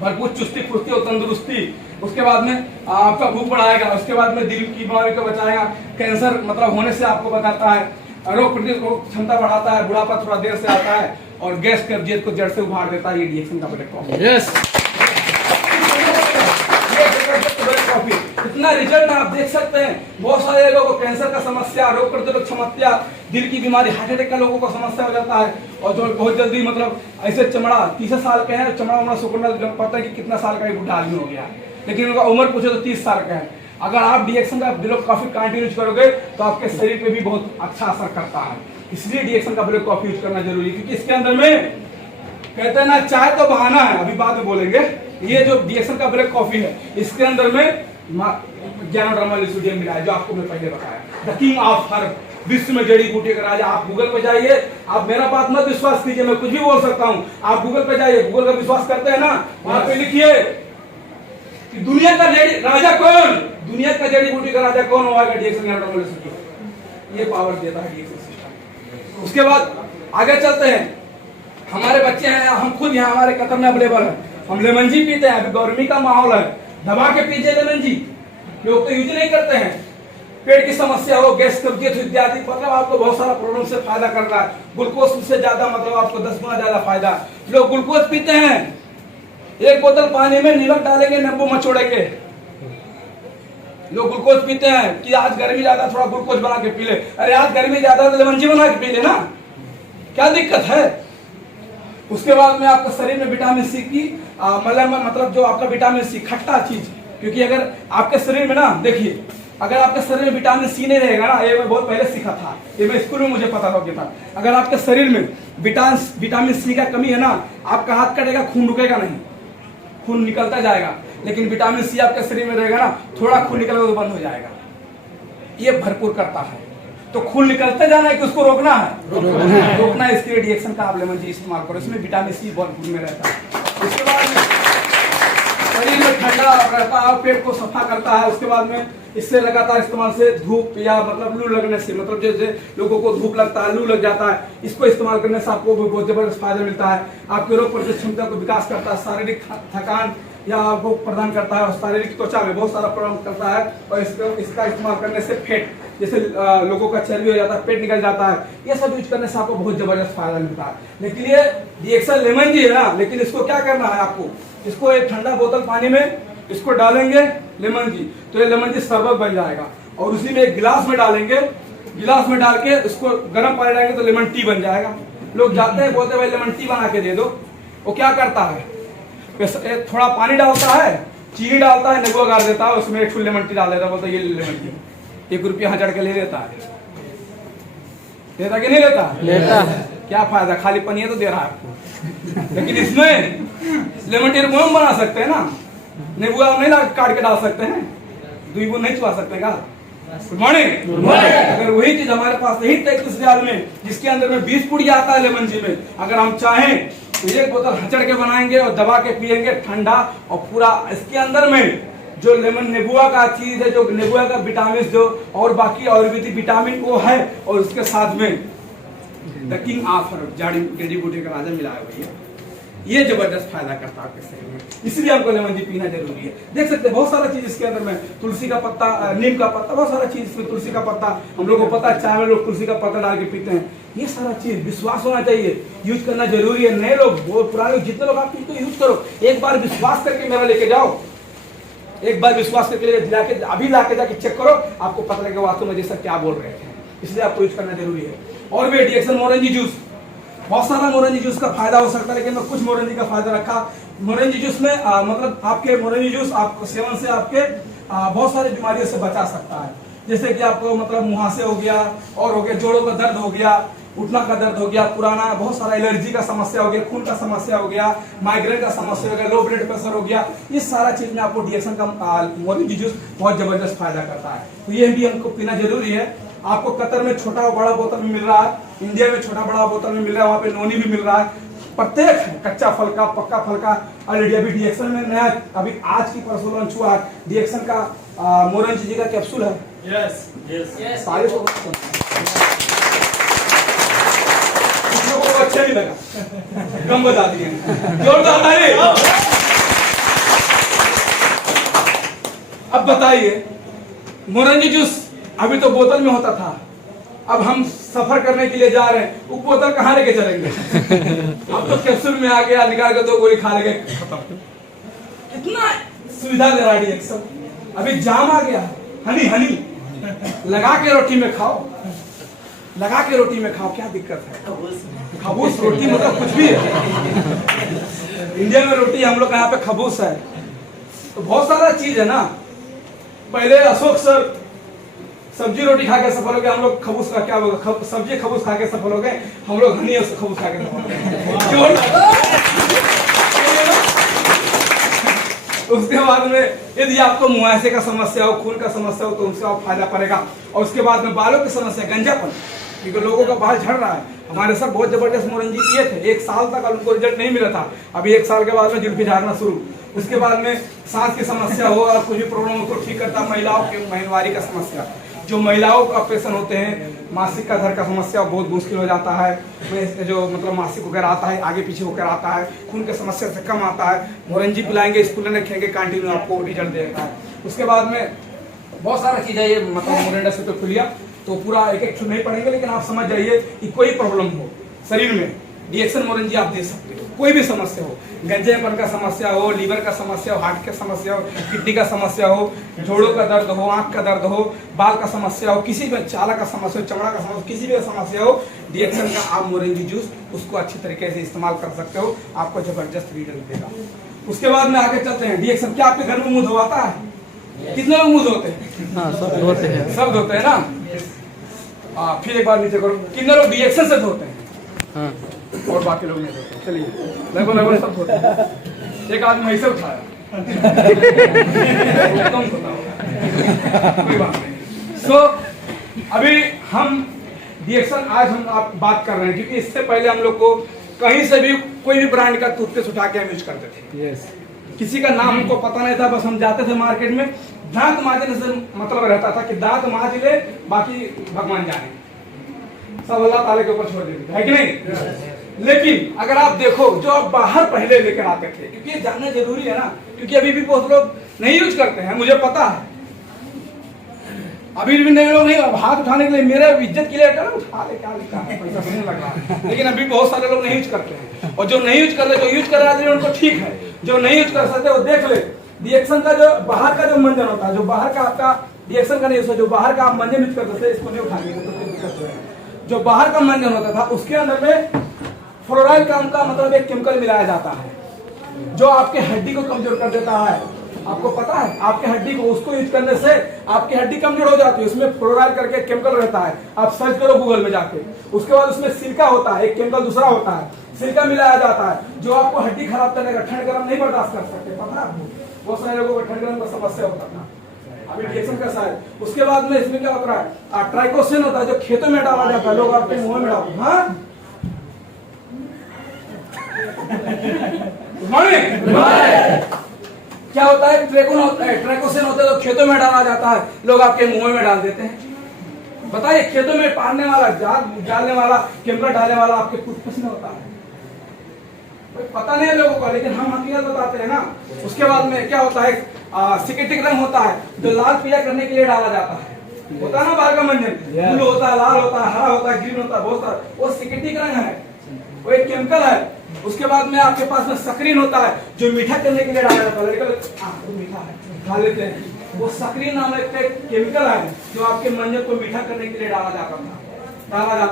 भरपूर चुस्ती फुर्ती और तंदुरुस्ती, उसके बाद में आपका भूख बढ़ाएगा, उसके बाद में दिल की बीमारी को बचाएगा, कैंसर मतलब होने से आपको बचाता है, रोग प्रतिरोधक क्षमता बढ़ाता है, बुढ़ापा थोड़ा देर से आता है और गैस कब्जियत को जड़ से उभार देता है ये डिएक्शन का ब्लैक कॉफी। कॉफी इतना रिजल्ट आप देख सकते हैं। बहुत सारे लोगों को कैंसर का समस्या, रोग प्रतिरोधक क्षमता, दिल की बीमारी, हार्ट अटैक का लोगों को समस्या हो जाता है। और जो बहुत जल्दी मतलब ऐसे चमड़ा 30 साल के हैं, चमड़ा उमड़ा सुकड़ना पता है कि कितना साल का बुढ़ा आदमी हो गया, लेकिन उनका उम्र पूछे तो 30 साल का है। अगर आप डिएक्शन का ब्लैक कॉफी कंटिन्यू करोगे तो आपके शरीर पे भी बहुत अच्छा असर करता है। इसलिए डिएक्शन का ब्लैक कॉफी यूज करना जरूरी है, क्योंकि इसके अंदर में कहते हैं ना, चाय तो बहाना है, अभी बाद में बोलेंगे। ये जो डिएक्शन का ब्लैक कॉफी है, इसके अंदर में ज्ञानोड्रामा सोडियम मिला है, जो आपको मैं पहले बताया। द किंग ऑफ हर्ब, विश्व में जड़ी बूटी का राजा। आप गूगल पे जाइए, आप मेरा बात मत विश्वास कीजिए, मैं कुछ भी बोल सकता हूँ। आप गूगल पे जाइए, गूगल का विश्वास करते हैं ना, वहां पे लिखिए कि दुनिया का राजा कौन, दुनिया का जड़ी बूटी का राजा कौन होगा, डिएक्शन ज्ञानोड्रामा सोडियम। ये पावर देता है डिएक्शन सिस्टम। उसके बाद आगे चलते हैं। हमारे बच्चे हैं, हम खुद यहाँ हमारे कतर में अवेलेबल है, हम लेमन जी पीते हैं। अभी गर्मी का माहौल है, दबा के पीजिए लेमन जी। लोग तो यूज नहीं करते हैं, पेट की समस्या हो, गैस कब्जियत इत्यादि, मतलब आपको बहुत सारा प्रॉब्लम से फायदा कर रहा है। ग्लूकोज से ज्यादा मतलब आपको 10 गुना ज्यादा फायदा। लोग ग्लूकोज पीते हैं, एक बोतल पानी में नमक डालेंगे, नींबू मचोड़ेंगे। लोग ग्लूकोज पीते हैं कि आज गर्मी ज्यादा, थोड़ा ग्लूकोज बना के पी ले। अरे आज गर्मी ज्यादा तो लेमन जी बना के पी ले ना, क्या दिक्कत है। उसके बाद में आपका शरीर में विटामिन सी की मतलब जो आपका विटामिन सी खट्टा चीज, क्योंकि अगर आपके शरीर में ना, देखिए अगर आपके शरीर में विटामिन सी नहीं रहेगा ना, ये मैं बहुत पहले सीखा था, ये मैं स्कूल में मुझे पता था। अगर आपके शरीर में विटामिन सी का कमी है ना, आपका हाथ कटेगा, खून रुकेगा नहीं, खून निकलता जाएगा। लेकिन विटामिन सी आपके शरीर में रहेगा ना, थोड़ा खून निकलेगा तो बंद हो जाएगा। ये भरपूर करता है। तो खून निकलते जाना है कि उसको रोकना है, रोकना है। इसके लिए डिएक्शन का आप लेमन जी इस्तेमाल करो, इसमें विटामिन सी भरपूर में रहता है। उसके बाद शरीर में ठंडा रहता है, पेट को सफा करता है। उसके बाद में इससे लगातार इस्तेमाल से धूप या मतलब लू लगने से, मतलब जैसे लोगों को धूप लगता है, लू लग जाता है, इसको इस्तेमाल करने से आपको बहुत जबरदस्त फायदा मिलता है। आपके रोग प्रतिरोधक क्षमता को विकास करता है, शारीरिक थकान या आपको प्रदान करता है, और शारीरिक त्वचा में बहुत सारा प्रॉब्लम करता है। और इसका इस्तेमाल करने से फेट, जैसे लोगों का चर्बी हो जाता है, पेट निकल जाता है, ये सब यूज करने से आपको बहुत जबरदस्त फायदा मिलता है। लेकिन ये डिएक्शन लेमन जी है ना, लेकिन इसको क्या करना है आपको, इसको एक ठंडा बोतल पानी में इसको डालेंगे लेमन जी, तो ये लेमन जी शरबत बन जाएगा। और उसी में एक गिलास में डालेंगे, गिलास में डाल के इसको गर्म पानी डालेंगे तो लेमन टी बन जाएगा। लोग जाते हैं, बोलते हैं भाई लेमन टी बना के दे दो। वो क्या करता है, थोड़ा पानी डालता है, चीनी डालता है, नींबू गाड़ देता है, उसमें एक फुल लेमन टी डाल देता है, बोलता है ये लेमन टी। 1 रुपया 1000 के ले लेता है, लेता कि नहीं लेता, लेता। क्या फायदा, खाली पनीर तो दे रहा है आपको। लेकिन इसमें लेमन टी को बना सकते हैं ना, नींबू नहीं काट के डाल सकते हैं, 2 बूंद नहीं चुआ सकते का। Good morning. अगर वही चीज हमारे पास यही 33,000 में, जिसके अंदर में 20 पुड़ी आता है लेमन जी में, अगर हम चाहें तो 1 बोतल हचड़ के बनाएंगे और दबा के पिएंगे ठंडा। और पूरा इसके अंदर में जो लेमन नेबुआ का चीज है, जो नेबुआ का विटामिन जो और बाकी आयुर्वेदिक विटामिन वो है, और उसके साथ में द किंग ऑफ जड़ी बूटी का राजा मिला है भैया। ये जबरदस्त फायदा करता है आपके शरीर में, इसलिए आपको लेमन जी पीना जरूरी है। देख सकते हैं बहुत सारा चीज इसके अंदर में, तुलसी का पत्ता, नीम का पत्ता, बहुत सारा चीज इसमें, तुलसी का पत्ता, हम लोग को पता है चाय में लोग तुलसी का पत्ता डाल के पीते हैं। ये सारा चीज विश्वास होना चाहिए, यूज करना जरूरी है। नए लोग, वो पुराने लोग, जितने लोग आप इसको यूज करो, एक बार विश्वास करके मेरा लेके जाओ, एक बार विश्वास करके जाके अभी लाके जाके चेक करो, आपको पता लगेगा वास्तव में जैसा क्या बोल रहे थे। इसलिए आपको यूज करना जरूरी है। और भी डिएक्शन मोरंजी जूस, बहुत सारा मोरंजी जूस का फायदा हो सकता है, लेकिन मैं कुछ मोरंजी का फायदा रखा। मोरंजी जूस में मतलब आपके मोरंजी जूस आप सेवन से आपके बहुत सारी बीमारियों से बचा सकता है। जैसे कि आपको मतलब मुहासे हो गया, और हो गया जोड़ों का दर्द हो गया, उठना का दर्द हो गया, पुराना बहुत सारा एलर्जी का समस्या हो गया, खून का समस्या हो गया, माइग्रेन का समस्या हो गया, लो ब्लड प्रेशर हो गया, इस सारा चीज में आपको डिएक्शन का मोरंजी जूस बहुत जबरदस्त फायदा करता है। तो ये भी हमको पीना जरूरी है। आपको कतर में छोटा और बड़ा बोतल में मिल रहा है, इंडिया में छोटा बड़ा बोतल में मिल रहा है, वहाँ पे नोनी भी मिल रहा है। प्रत्येक कच्चा फल का, पक्का फल का ऑलरेडी अभी डीएक्सन में नया, अभी आज की परसों लॉन्च हुआ है डीएक्सन का मोरंजी जी का कैप्सूल है। यस यस यस, तारीफ हो, लोगों को अच्छा नहीं लगा, कम बता दिए, जोरदार ताली। अब बताइए, मोरंजी जूस अभी तो बोतल में होता था, अब हम सफर करने के लिए जा रहे हैं, वो बोतल कहाँ लेके चलेंगे? अब तो कैप्सूल में आ गया, निकाल के 2 गोली खा लेंगे, खत्म। कितना सुविधा दे रहा है डीएक्सन। अभी जाम आ गया, हनी हनी लगा के रोटी में खाओ, लगा के रोटी में खाओ, क्या दिक्कत है? खबूस रोटी मतलब कुछ भी है। इंडिया में रोटी, हम लोग का यहाँ पे खबूस है, तो बहुत सारा चीज है ना। पहले अशोक सर सब्जी रोटी खा के सफल हो गए, हम लोग खबूस का क्या बोला, सब्जी खबूस खा के सफल हो गए, हम लोग हनी खबूस खा के सफल हो गए। उसके बाद में यदि आपको मुआवजे का समस्या हो, खून का समस्या हो, तो उससे आप फायदा पड़ेगा। और उसके बाद में बालों की समस्या, गंजापन, क्योंकि लोगों का बाल झड़ रहा है। हमारे सर बहुत जबरदस्त मोरंजी पिए थे, 1 साल तक उनको रिजल्ट नहीं मिला था, अभी 1 साल के बाद में जुल्फी झाड़ना शुरू। उसके बाद में सांस की समस्या हो और कुछ भी प्रॉब्लम हो तो ठीक करता। महिलाओं के महीनवारी का समस्या, जो महिलाओं का ऑपरेशन होते हैं, मासिक का धर का समस्या बहुत मुश्किल हो जाता है, जो मतलब मासिक वगैरह आता है, आगे पीछे होकर आता है, खून की समस्या से कम आता है, मोरंजी पिलाएंगे, स्कूल में रखेंगे, कैंटीन में आपको रिजल्ट देता है। उसके बाद में बहुत सारा चीज़ है, ये मतलब मोरिंडा से तो खुलिया तो पूरा एक एक नहीं पढ़ेंगे, लेकिन आप समझ जाइए कि कोई प्रॉब्लम हो शरीर में, डीएक्सन मोरंजी आप दे सकते हो। कोई भी समस्या हो, गंजेपन का समस्या हो, लीवर का समस्या हो, हार्ट का समस्या हो, किडनी का समस्या हो, जोड़ों का दर्द हो, आंख का दर्द हो, बाल का समस्या हो, किसी भी चाला का समस्या हो, चमड़ा का समस्या, किसी भी समस्या हो, डीएक्सन का आप मोरंजी जूस उसको अच्छी तरीके से इस्तेमाल कर सकते हो, आपको जबरदस्त रिजल्ट देगा। उसके बाद में आगे चलते हैं। डीएक्सन क्या आपके घर में मुंह धोता है? कितने लोग मुंह धोते हैं? हाँ, सब धोते हैं, सब धोते हैं ना। फिर एक बार नीचे करो, कितने लोग डीएक्सन से धोते हैं? हाँ, और बाकी लोग नहीं धोते। चलिए लगभग सब धोते हैं। एक आदमी ऐसे उठाया कम धोता होगा, कोई बात नहीं। सो अभी हम डीएक्सन आज हम आप बात कर रहे हैं, क्योंकि इससे पहले हम लोग को कहीं से भी कोई भी ब्रांड का टूथपेस्ट उठा के हम यूज करते थे। यस, किसी का नाम हमको पता नहीं था, बस हम जाते थे मार्केट में, दांत मांजने से मतलब रहता था कि दांत मांज ले, बाकी भगवान जाने, सब अल्लाह ताला के ऊपर छोड़ देते थे, है कि नहीं? लेकिन अगर आप देखो, जो आप बाहर पहले लेकर आते थे, क्योंकि ये जानना जरूरी है ना, क्योंकि अभी भी बहुत लोग नहीं यूज करते हैं, मुझे पता है। अभी भी नहीं लोग नहीं, अब हाथ उठाने के लिए मेरे इज्जत के लिए उठा ले, क्या लिखा है, पैसा नहीं लग रहा है, लेकिन अभी बहुत सारे लोग नहीं यूज करते हैं। और जो नहीं यूज कर रहे, जो यूज कर रहे हैं उनको ठीक है, जो नहीं यूज कर सकते वो देख ले। डीएक्सन का जो बाहर का जो मंजन होता है, जो बाहर का आपका डीएक्सन का नहीं होता, जो बाहर का आप मंजन यूज करते थे, इसको नहीं उठाएंगे तो कोई दिक्कत है। जो बाहर का मंजन होता था उसके अंदर में फ्लोराइड का मतलब एक केमिकल मिलाया जाता है, जो आपके हड्डी को कमजोर कर देता है। आपको पता है, आपके हड्डी को, उसको यूज करने से आपकी हड्डी कमजोर हो जाती है। उसमें फ्लोराइड करके केमिकल रहता है, आप सर्च करो गूगल में जाके। उसके बाद उसमें सिरका होता है, एक केमिकल दूसरा होता है, सिरका मिलाया जाता है, जो आपको हड्डी खराब करने का, ठंड गर्म नहीं बर्दाश्त कर सकते, पता है आपको? बहुत सारे लोगों को ठंड गर्म का समस्या होता था, अभी डीएक्सन का शायद। उसके बाद में इसमें क्या होता है, ट्राइकोसिन होता है, जो खेतों में डाला जाता है, लोग आपके मुंह में डालते हैं। हाँ, क्या होता है, ट्राइकोसिन होता है, जो खेतों में डाला जाता है, लोग आपके मुंह में डाल देते हैं। बताइए, खेतों में पालने वाला, डालने वाला, केमिकल डालने वाला आपके टूथपेस्ट में होता है, पता नहीं है लोगों को, लेकिन हम हकीकत बताते हैं ना। उसके बाद में क्या होता है, सिकेटिक रंग होता है, जो लाल पीला करने के लिए डाला जाता है, होता है ना बाहर का मंजन, ब्लू होता है, लाल होता है, हरा होता है, ग्रीन होता है, बहुत सारा, वो सिकेटिक रंग है, वो एक केमिकल है। उसके बाद में आपके पास में सक्रीन होता है, जो मीठा करने के लिए डाला जाता है, तो मीठा है, खा लेते हैं, वो सक्रीन नाम एक केमिकल है, जो आपके मंजन को मीठा करने के लिए डाला जाता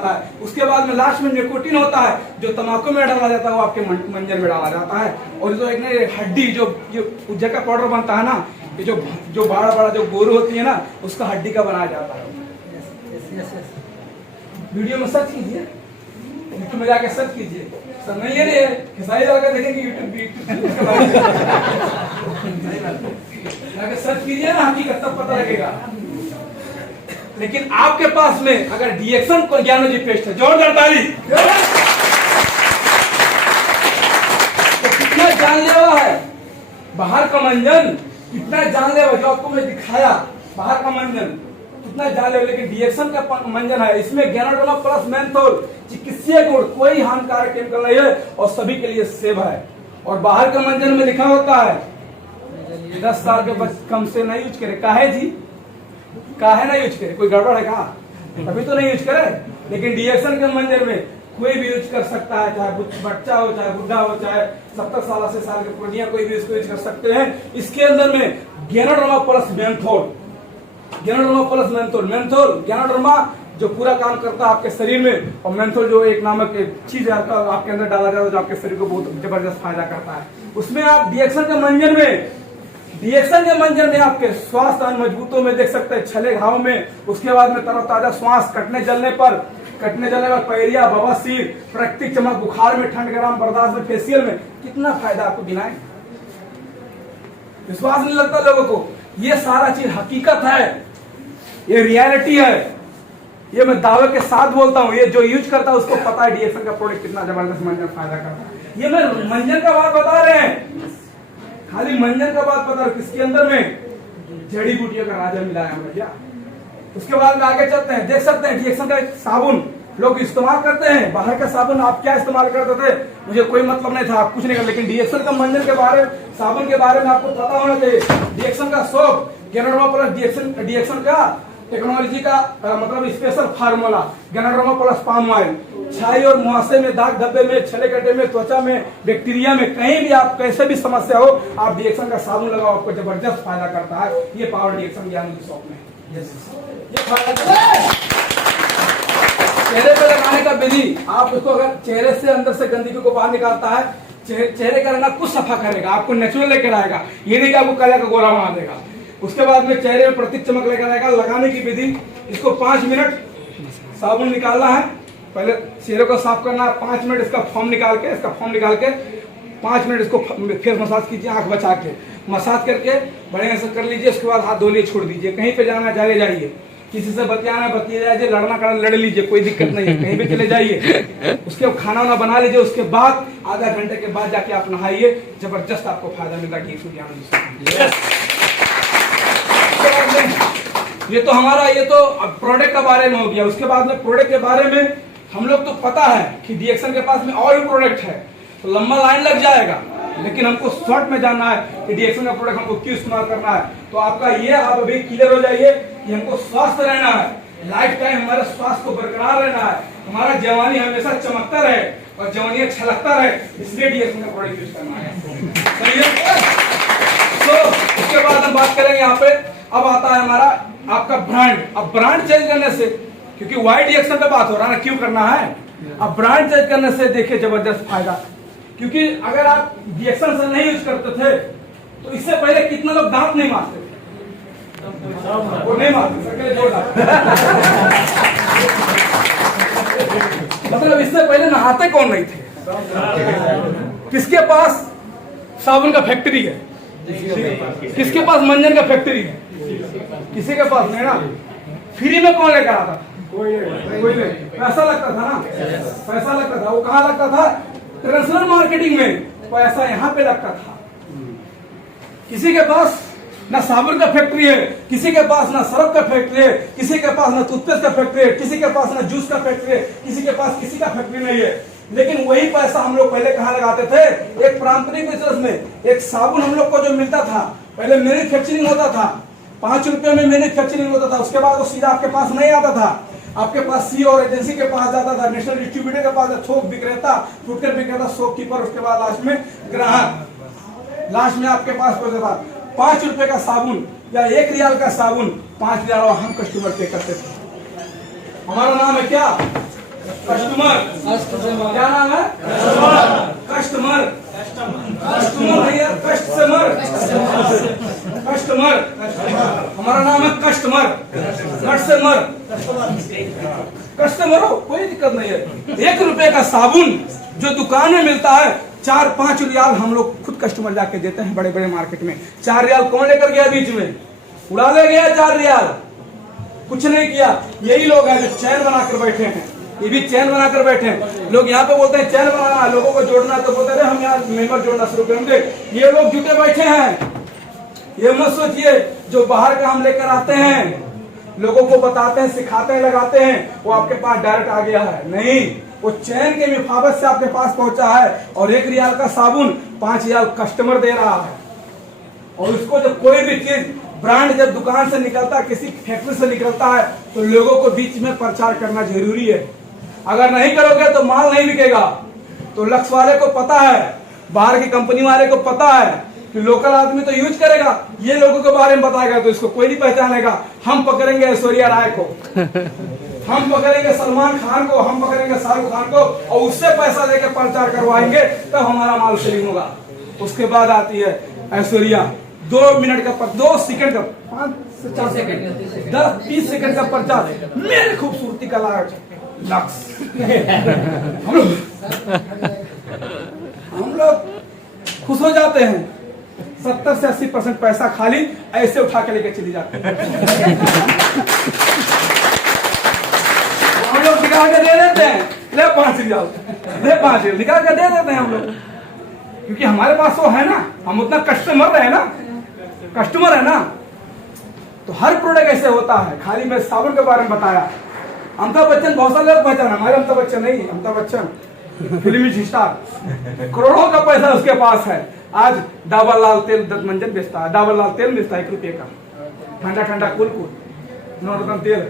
है। उसके बाद में लास्ट में निकोटीन होता है, जो तंबाकू में डाला जाता है, वो आपके मंजन में डाला जाता है। और जो एक हड्डी, जो उज्जर का पाउडर बनता है ना, ये जो बड़ा बड़ा जो गोरू होती है ना, उसका हड्डी का बनाया जाता है। वीडियो में सर्च कीजिए, यूट्यूब में जाके सर्च कीजिए, समझ लिए खिसाई जाकर देखेंगे यूट्यूब जाके सर्च कीजिए ना, हकीकत तब पता लगेगा। लेकिन आपके पास में अगर डीएक्शन ज्ञानोजी पेस्ट है, जोरदार ताली, तो कितना जानलेवा है बाहर का मंजन, कितना जानलेवा, जो आपको मैं दिखाया बाहर का मंजन कितना जानलेवा, लेकिन डीएक्शन का मंजन है, इसमें गैनोडर्मा प्लस मेंथोल चिकित्सीय गुण, कोई हानिकारक केमिकल नहीं है और सभी के लिए सेव है। और बाहर का मंजन में लिखा होता है 10 साल के बच्चे कम से नहीं यूज करे। काहे जी, काहे ना यूज करे, कोई गड़बड़ है कहा, अभी तो नहीं यूज करे, लेकिन डीएक्शन के मंजन में कोई भी यूज कर सकता है, चाहे बच्चा हो, चाहे बुढ़ा हो, चाहे 70 साल 80 साल के पुरानिया, कोई भी इसको यूज कर सकते हैं। इसके अंदर में ganoderma plus menthol, ganoderma plus menthol, menthol ganoderma जो पूरा काम करता है आपके शरीर में, और मेंथोल जो एक नामक चीज है आपके अंदर डाला जाता है जो आपके शरीर को बहुत जबरदस्त फायदा करता है। उसमें आप डीएक्शन के मंजन में, डीएक्शन के मंजन में आपके स्वास्थ्य मजबूतों में देख सकते हैं, छले घाव में, उसके बाद में तरोताजा श्वास, कटने जलने पर पैरिया, बवासीर, प्राकृतिक चमक, बुखार में, ठंड गरम बर्दाश्त में, फेशियल में, कितना फायदा आपको गिनाए, विश्वास नहीं लगता लोगों को। ये सारा चीज हकीकत है, ये रियलिटी है, ये मैं दावे के साथ बोलता हूँ। ये जो यूज करता है उसको पता है डीएक्शन का प्रोडक्ट कितना जबरदस्त मंजन फायदा करता है। ये मैं मंजन का बात बता रहे हैं, खाली मंजन का बात बता रहे, किसके अंदर में जड़ी बूटियों का राजा मिलाया भैया। उसके बाद में आगे चलते हैं, देख सकते हैं डीएक्शन का एक साबुन लोग इस्तेमाल करते हैं। बाहर का साबुन आप क्या इस्तेमाल करते थे, मुझे कोई मतलब नहीं था, आप कुछ नहीं कर, लेकिन डीएक्शन का मंजन के बारे में, साबुन के बारे में आपको पता होना चाहिए। डीएक्शन का सोप, गैनोडर्मा प्लस डीएक्शन का टेक्नोलॉजी का मतलब special formula, ganoderma plus palm oil, छाई और मुहासे में, दाग धब्बे में, छले कटे में, त्वचा में, बैक्टीरिया में, कहीं भी आप कैसे भी समस्या हो, आप डीएक्शन का साबुन लगाओ, आपको जबरदस्त फायदा करता है। ये पावर डीएक्शन ज्ञानोजी शॉप में चेहरे पे लगाने का विधि, आप उसको अगर चेहरे से अंदर से गंदगी को बाहर निकालता है, चेहरे का रंग कुछ सफा करेगा, आपको नेचुरल लेकर आएगा, ये नहीं कि आपको काला का गोरा बना देगा। उसके बाद में चेहरे में प्रतीक चमक लेकर आएगा। लगाने की विधि, इसको 5 मिनट साबुन निकालना है, पहले चेहरे को साफ करना है, 5 मिनट इसका फॉर्म निकाल के 5 मिनट इसको फेस मसाज कीजिए, आंख बचा के मसाज करके बढ़िया से कर लीजिए। उसके बाद हाथ धो लिए, छोड़ दीजिए, कहीं पे जाना जाइए, किसी से बतियाना बतिया जाइए, लड़ना करना लड़ लीजिए, कोई दिक्कत नहीं है, कहीं भी चले जाइए। उसके बाद खाना वाना बना लीजिए, उसके बाद आधा घंटे के बाद जाके आप नहाइए, जबरदस्त आपको फायदा मिलता है। ये तो हमारा, ये तो प्रोडक्ट के बारे में हो गया। उसके बाद में प्रोडक्ट के बारे में हम लोग तो पता है कि डीएक्शन के पास में और भी प्रोडक्ट है, तो लंबा लाइन लग जाएगा, लेकिन हमको शॉर्ट में जानना है कि डीएक्शन का प्रोडक्ट हमको क्यों इस्तेमाल करना है। तो आपका ये आप अभी क्लियर हो जाइए कि हमको स्वस्थ रहना है, लाइफ टाइम हमारे स्वास्थ्य को बरकरार रहना है, हमारा जवानी हमेशा चमकता रहे और जवानी छलकता रहे, इसलिए डीएक्शन का प्रोडक्ट यूज करना है। सही है। तो उसके बाद हम बात करेंगे यहाँ पे, अब आता है हमारा आपका ब्रांड। अब ब्रांड चेंज करने से, क्योंकि वाई डीएक्शन पे बात हो रहा है ना, क्यों करना है, अब ब्रांड चेंज करने से देखिए जबरदस्त फायदा। क्योंकि अगर आप डीएक्शन से नहीं यूज करते थे तो इससे पहले कितने लोग दांत नहीं मारते थे, वो नहीं मारते मतलब इससे पहले नहाते कौन नहीं थे। किसके पास साबुन का फैक्ट्री है, किसके पास मंजन का फैक्ट्री है, किसी के पास नहीं ना। फ्री में कौन लेकर आता था, कोई नहीं, पैसा लगता था ना, पैसा लगता था। वो कहाँ लगता था, ट्रेडिशनल मार्केटिंग में पैसा यहाँ पे लगता था। किसी के पास ना साबुन का फैक्ट्री है, किसी के पास ना सरफ का फैक्ट्री है, किसी के पास ना टूथपेस्ट का फैक्ट्री है, किसी के पास ना जूस का फैक्ट्री है, किसी के पास किसी का फैक्ट्री नहीं है। लेकिन वही पैसा हम लोग पहले कहाँ लगाते थे, एक पारंपरिक बिजनेस में। एक साबुन हम लोग को जो मिलता था, पहले मैन्युफैक्चरिंग होता था, 5 रुपए में मैन्युफैक्चरिंग होता था। उसके बाद वो सीधा आपके पास नहीं आता था, आपके पास सी और एजेंसी के पास जाता था, नेशनल डिस्ट्रीब्यूटर के पास, थोक विक्रेता, फुटकर विक्रेता, शॉपकीपर, उसके बाद लास्ट में ग्राहक, लास्ट में आपके पास पहुंचता था। 5 रुपए का साबुन या 1 रियाल का साबुन 5 रियाल हम कस्टमर पे करते थे। हमारा नाम है क्या, कस्टमर। क्या नाम है, कस्टमर। कस्टमर भैया, कस्टमर, कस्टमर। हमारा नाम है कस्टमर, कस्टमर, कस्टमर हो, कोई दिक्कत नहीं है। 1 रुपए का साबुन जो दुकान में मिलता है, 4-5 रियाल हम लोग खुद कस्टमर जाके देते हैं बड़े बड़े मार्केट में। 4 रियाल कौन लेकर गया, बीच में उड़ा ले गया 4 रियाल। कुछ नहीं किया। यही लोग हैं जो चैन बनाकर बैठे हैं, ये भी चैन बनाकर बैठे हैं। लोग यहाँ पे बोलते हैं चैन बनाना, लोगों को जोड़ना, तो बोलते हैं हम यहाँ मेंबर जोड़ना शुरू करेंगे। ये लोग जुटे बैठे हैं। ये मत सोचिए जो बाहर का हम लेकर आते हैं, लोगों को बताते हैं, सिखाते हैं, लगाते हैं, वो आपके पास डायरेक्ट आ गया है। नहीं, वो चैन के मुफावत से आपके पास पहुंचा है। और 1 रियाल का साबुन 5 रियाल कस्टमर दे रहा है। और उसको जब कोई भी चीज ब्रांड जब दुकान से निकलता है, किसी फैक्ट्री से निकलता है, तो लोगों को बीच में प्रचार करना जरूरी है। अगर नहीं करोगे तो माल नहीं बिकेगा। तो लक्स वाले को पता है, बाहर की कंपनी वाले को पता है कि लोकल आदमी तो यूज करेगा, ये लोगों के बारे में बताएगा तो इसको कोई नहीं पहचानेगा। हम पकड़ेंगे ऐश्वर्या राय को, हम पकड़ेंगे सलमान खान को, हम पकड़ेंगे शाहरुख खान को, और उससे पैसा लेकर प्रचार करवाएंगे तब हमारा माल सेलिंग होगा। उसके बाद आती है ऐश्वर्या, 2 मिनट का 2 सेकंड का 5 से 4 सेकंड 10-20 सेकंड का प्रचार, मेरी खूबसूरती का लक्स। हम लोग खुश हो जाते हैं। 70 से 80% पैसा खाली ऐसे उठा के लेके चली जाते हैं। हम लोग निकाल के दे देते हैं, ले 5 रियाल, ले 5 रियाल निकाल के दे देते हैं हम लोग, क्योंकि हमारे पास वो है ना, हम उतना कस्टमर है ना, कस्टमर है ना। तो हर प्रोडक्ट ऐसे होता है। खाली मैं साबुन के बारे में बताया। अमिताभ बच्चन बहुत सारे लोग पहचान, हमारे अमिताभ बच्चन नहीं, अमिताभ बच्चन फिल्मी स्टार, करोड़ों का पैसा उसके पास है। आज डाबर लाल तेल दंतमंजन बेचता है, डाबर लाल तेल मिलता है 1 रुपये का, ठंडा ठंडा कुल नॉर्मल तेल।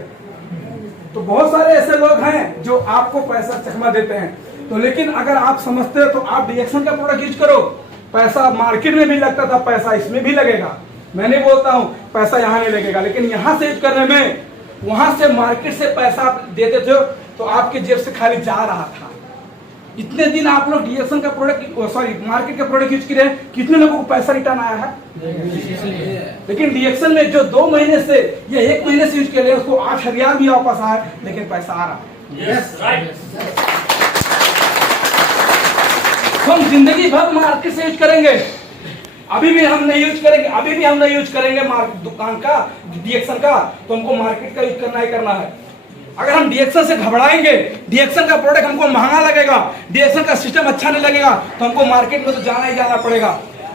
तो बहुत सारे ऐसे लोग हैं जो आपको पैसा चकमा देते हैं। तो लेकिन अगर आप समझते हो तो आप रिएक्शन का प्रोडक्ट यूज करो। पैसा मार्केट में भी लगता था, पैसा इसमें भी लगेगा। मैं नहीं बोलता हूं पैसा यहाँ नहीं लगेगा, लेकिन यहाँ से यूज करने में, वहां से मार्केट से पैसा आप देते थे तो आपके जेब से खाली जा रहा था। इतने दिन आप लोग डीएक्शन का प्रोडक्ट, सॉरी मार्केट का प्रोडक्ट यूज किए, कितने लोगों को पैसा रिटर्न आया है? लेकिन डीएक्शन में जो 2 महीने से या 1 महीने से यूज किए रहे, उसको 8 रियाल भी वापस आया, लेकिन पैसा आ रहा है। हम जिंदगी भर मार्केट से यूज करेंगे, अभी भी हम नहीं यूज करेंगे, अभी भी हम नहीं यूज करेंगे दुकान का डीएक्शन का, तो हमको मार्केट का यूज करना ही करना है। अगर हम डीएक्शन से घबराएंगे, डीएक्शन का प्रोडक्ट हमको महंगा लगेगा, डीएक्शन का सिस्टम अच्छा नहीं लगेगा, तो हमको मार्केट में तो जाना ही जाना पड़ेगा।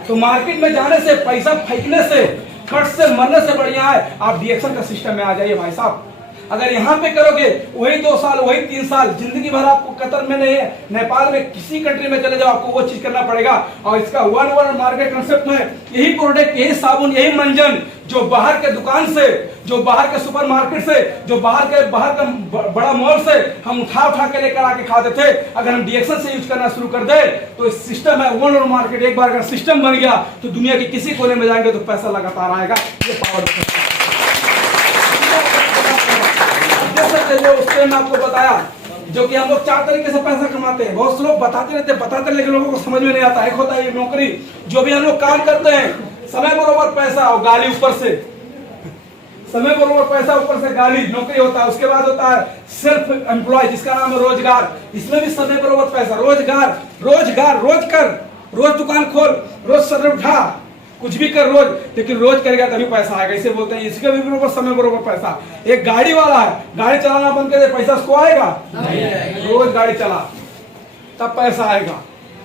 तो मार्केट में जाने से, पैसा फेंकने से, खर्च से मरने से बढ़िया है आप डीएक्शन का सिस्टम में आ जाइए भाई साहब। अगर यहाँ पे करोगे वही 2 साल, वही 3 साल, जिंदगी भर आपको कतर में नहीं है, नेपाल में किसी कंट्री में चले जाओ, आपको वो चीज करना पड़ेगा। और इसका 1 वर्ल्ड मार्केट कंसेप्ट में यही प्रोडक्ट, यही साबुन, यही मंजन जो बाहर के दुकान से, जो बाहर के सुपरमार्केट से, जो बाहर का बड़ा मॉल से हम उठा के लेकर आके खाते थे, अगर हम डीएक्शन से यूज करना शुरू कर दे तो सिस्टम है 1 वर्ल्ड मार्केट। एक बार अगर सिस्टम बन गया तो दुनिया के किसी कोने में जाएंगे तो पैसा लगातार आएगा। ये पावर जो उससे मैं आपको बताया, जो कि हम लोग 4 तरीके से पैसा कमाते हैं। बहुत से लोग बताते लेकिन लोगों को समझ में नहीं आता। एक होता है ये नौकरी, जो भी हम लोग काम करते हैं, समय बरोबर पैसा और गाली ऊपर से, समय बरोबर पैसा ऊपर से गाली, नौकरी होता है। उसके बाद होता है सेल्फ एम्प्लॉय, जिसका नाम है रोजगार। इसमें भी समय बरोबर पैसा, रोजगार रोज कर, रोज दुकान खोल, रोज सर उठा, कुछ भी कर रोज, लेकिन रोज करेगा तभी पैसा आएगा, इसे बोलते हैं। इसका भी बरोबर समय बरोबर पैसा। एक गाड़ी वाला है, गाड़ी चलाना बंद कर दे, पैसा उसको आएगा? रोज गाड़ी चला तब पैसा आएगा।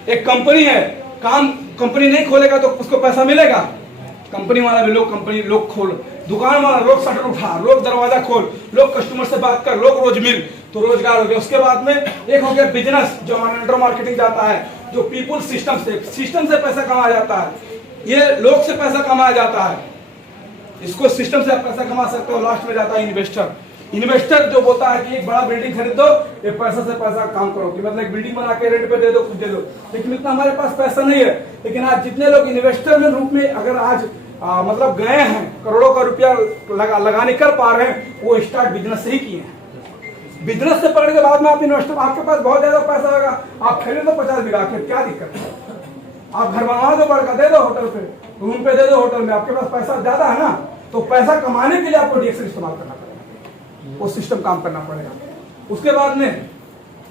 एक कंपनी है, कंपनी नहीं खोलेगा तो उसको पैसा मिलेगा? कंपनी वाला भी लोग खोल, दुकान वाला रोज शटर उठा, रोज दरवाजा खोल, लोग कस्टमर से बात कर, लोग रोज मिल, तो रोजगार हो गया। उसके बाद में एक हो गया बिजनेस, जो नेटवर्क मार्केटिंग जाता है, जो पीपुल सिस्टम से पैसा कमाया जाता है। ये लोग से पैसा कमाया जाता है, इसको सिस्टम से आप पैसा कमा सकते हो। लास्ट में जाता है इन्वेस्टर जो बोलता है कि एक बड़ा बिल्डिंग खरीद दो, एक पैसा से पैसा काम करो, कि मतलब एक बिल्डिंग बना के रेंट पे दे दो, कुछ दे दो। लेकिन इतना हमारे पास पैसा नहीं है। लेकिन आज जितने लोग इन्वेस्टर में रूप में अगर आज मतलब गए हैं, करोड़ों का रुपया लगाने कर पा रहे हैं, वो स्टार्ट बिजनेस से ही किए हैं। बिजनेस से पढ़ने के बाद में आप इन्वेस्टर, आपके पास बहुत ज्यादा पैसा होगा, आप खरीद दो 50 बीघा के, क्या दिक्कत है? आप घर बनवा दो, बड़का दे दो, होटल पे रूम पे दे दो, होटल में आपके पास पैसा ज्यादा है ना। तो पैसा कमाने के लिए आपको डीएक्शन इस्तेमाल करना पड़ेगा, वो सिस्टम काम करना पड़ेगा। उसके बाद में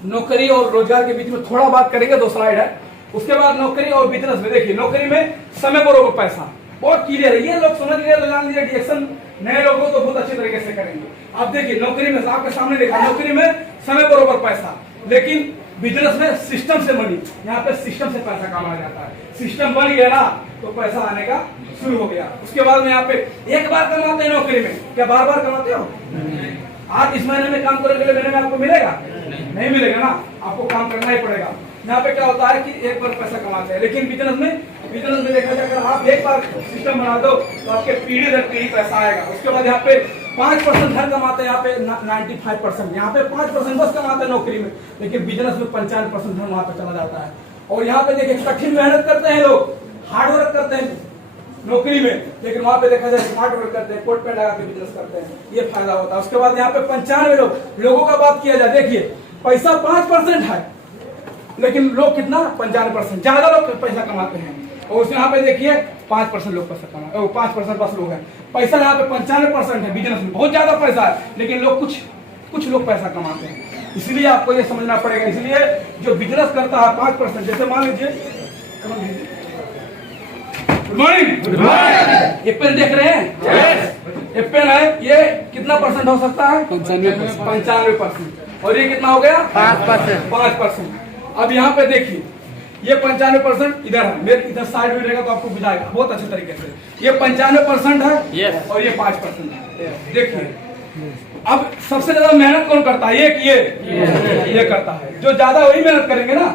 नौकरी और रोजगार के बीच में थोड़ा बात करेंगे, 2 स्लाइड है। उसके बाद नौकरी और बिजनेस में देखिए, नौकरी में समय बरोबर पैसा बहुत क्लियर है, ये लोग समझ गए, लगा लीजिए। डीएक्शन नए लोगों तो बहुत अच्छे तरीके से करेंगे। अब देखिए नौकरी में आपके सामने देखा, नौकरी में समय बरोबर पैसा, लेकिन बिजनेस में सिस्टम से मनी, यहाँ पे सिस्टम से पैसा कमाया जाता है। सिस्टम बन गया ना तो पैसा आने का शुरू हो गया। उसके बाद में यहाँ पे एक बार कमाते हैं नौकरी में, क्या बार बार कमाते हो? आज इस महीने में काम करोगे, अगले महीने में आपको मिलेगा? नहीं मिलेगा ना, आपको काम करना ही पड़ेगा। यहाँ पे क्या होता है कि एक बार पैसा कमाते हैं, लेकिन बिजनेस में देखा जाए अगर आप एक बार सिस्टम बना दो तो आपके पीढ़ी दर पीढ़ी पैसा आएगा। उसके बाद यहाँ पे 5% घर कमाते हैं, यहाँ पे 95%, यहाँ पे 5% बस कमाते हैं नौकरी में, लेकिन बिजनेस में 95% धन वहां पे चला जाता है। और यहाँ पे देखिए कठिन मेहनत करते हैं लोग, हार्ड वर्क करते हैं नौकरी में, लेकिन वहां पे देखा जाए स्मार्ट वर्क करते हैं, कोट पैंट लगा के बिजनेस करते हैं, ये फायदा होता है। उसके बाद यहाँ पे 95 लोगों का बात किया जाए, देखिए पैसा 5% है, लेकिन लोग कितना 95% ज्यादा लोग पैसा कमाते हैं। और उसमें यहाँ पे देखिए 5% लोग पैसा कमा, 5% बस लोग हैं। पैसा यहाँ पे 95% है, बिजनेस में बहुत ज्यादा पैसा है, लेकिन लोग कुछ लोग पैसा कमाते हैं। इसलिए आपको ये समझना पड़ेगा। इसलिए जो बिजनेस करता है 5%, जैसे मान लीजिए, गुड मॉर्निंग, ये पेन देख रहे हैं, ये पेन है, ये कितना परसेंट हो सकता है? 95%। और ये कितना हो गया? 5%। अब यहाँ पे देखिए ये 95% इधर है, मेरे इधर साइड में रहेगा तो आपको बुझाएगा बहुत अच्छे तरीके से। ये 95% है और ये 5% है। देखिए अब सबसे ज्यादा मेहनत कौन करता है? ये करता है। जो ज्यादा वही मेहनत करेंगे ना।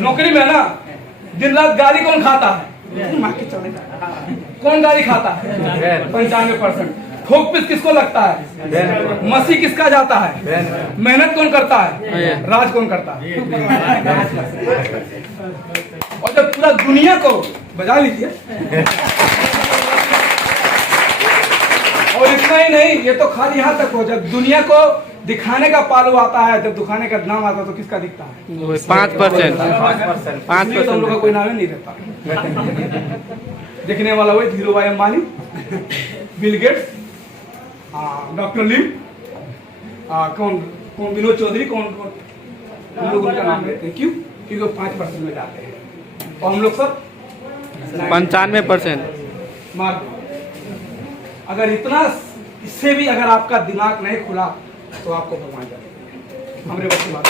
नौकरी में ना दिन रात गाली कौन खाता है? कौन गाली खाता है? 95%। ठोक पिस किसको लगता है? मसी किसका जाता है? मेहनत कौन करता है? राज कौन करता है? और जब पूरा दुनिया को बजा लीजिए, और इतना ही नहीं, ये तो खाली यहाँ तक हो, जब दुनिया को दिखाने का पालू आता है, जब दिखाने का नाम आता है तो किसका दिखता है? 5%। हम लोग का कोई नाम ही नहीं रहता। दिखने वाला वही धीरू भाई अंबानी, बिल गेट्स, डॉक्टर लिम, कौन विनोद चौधरी, कौन हम लोग उनका नाम लेते हैं। क्यों? क्योंकि 5% में जाते हैं और हम लोग सब 95%। मार दो। अगर इतना, इससे भी अगर आपका दिमाग नहीं खुला तो आपको भगवान जाए। हमरे बच्चे बात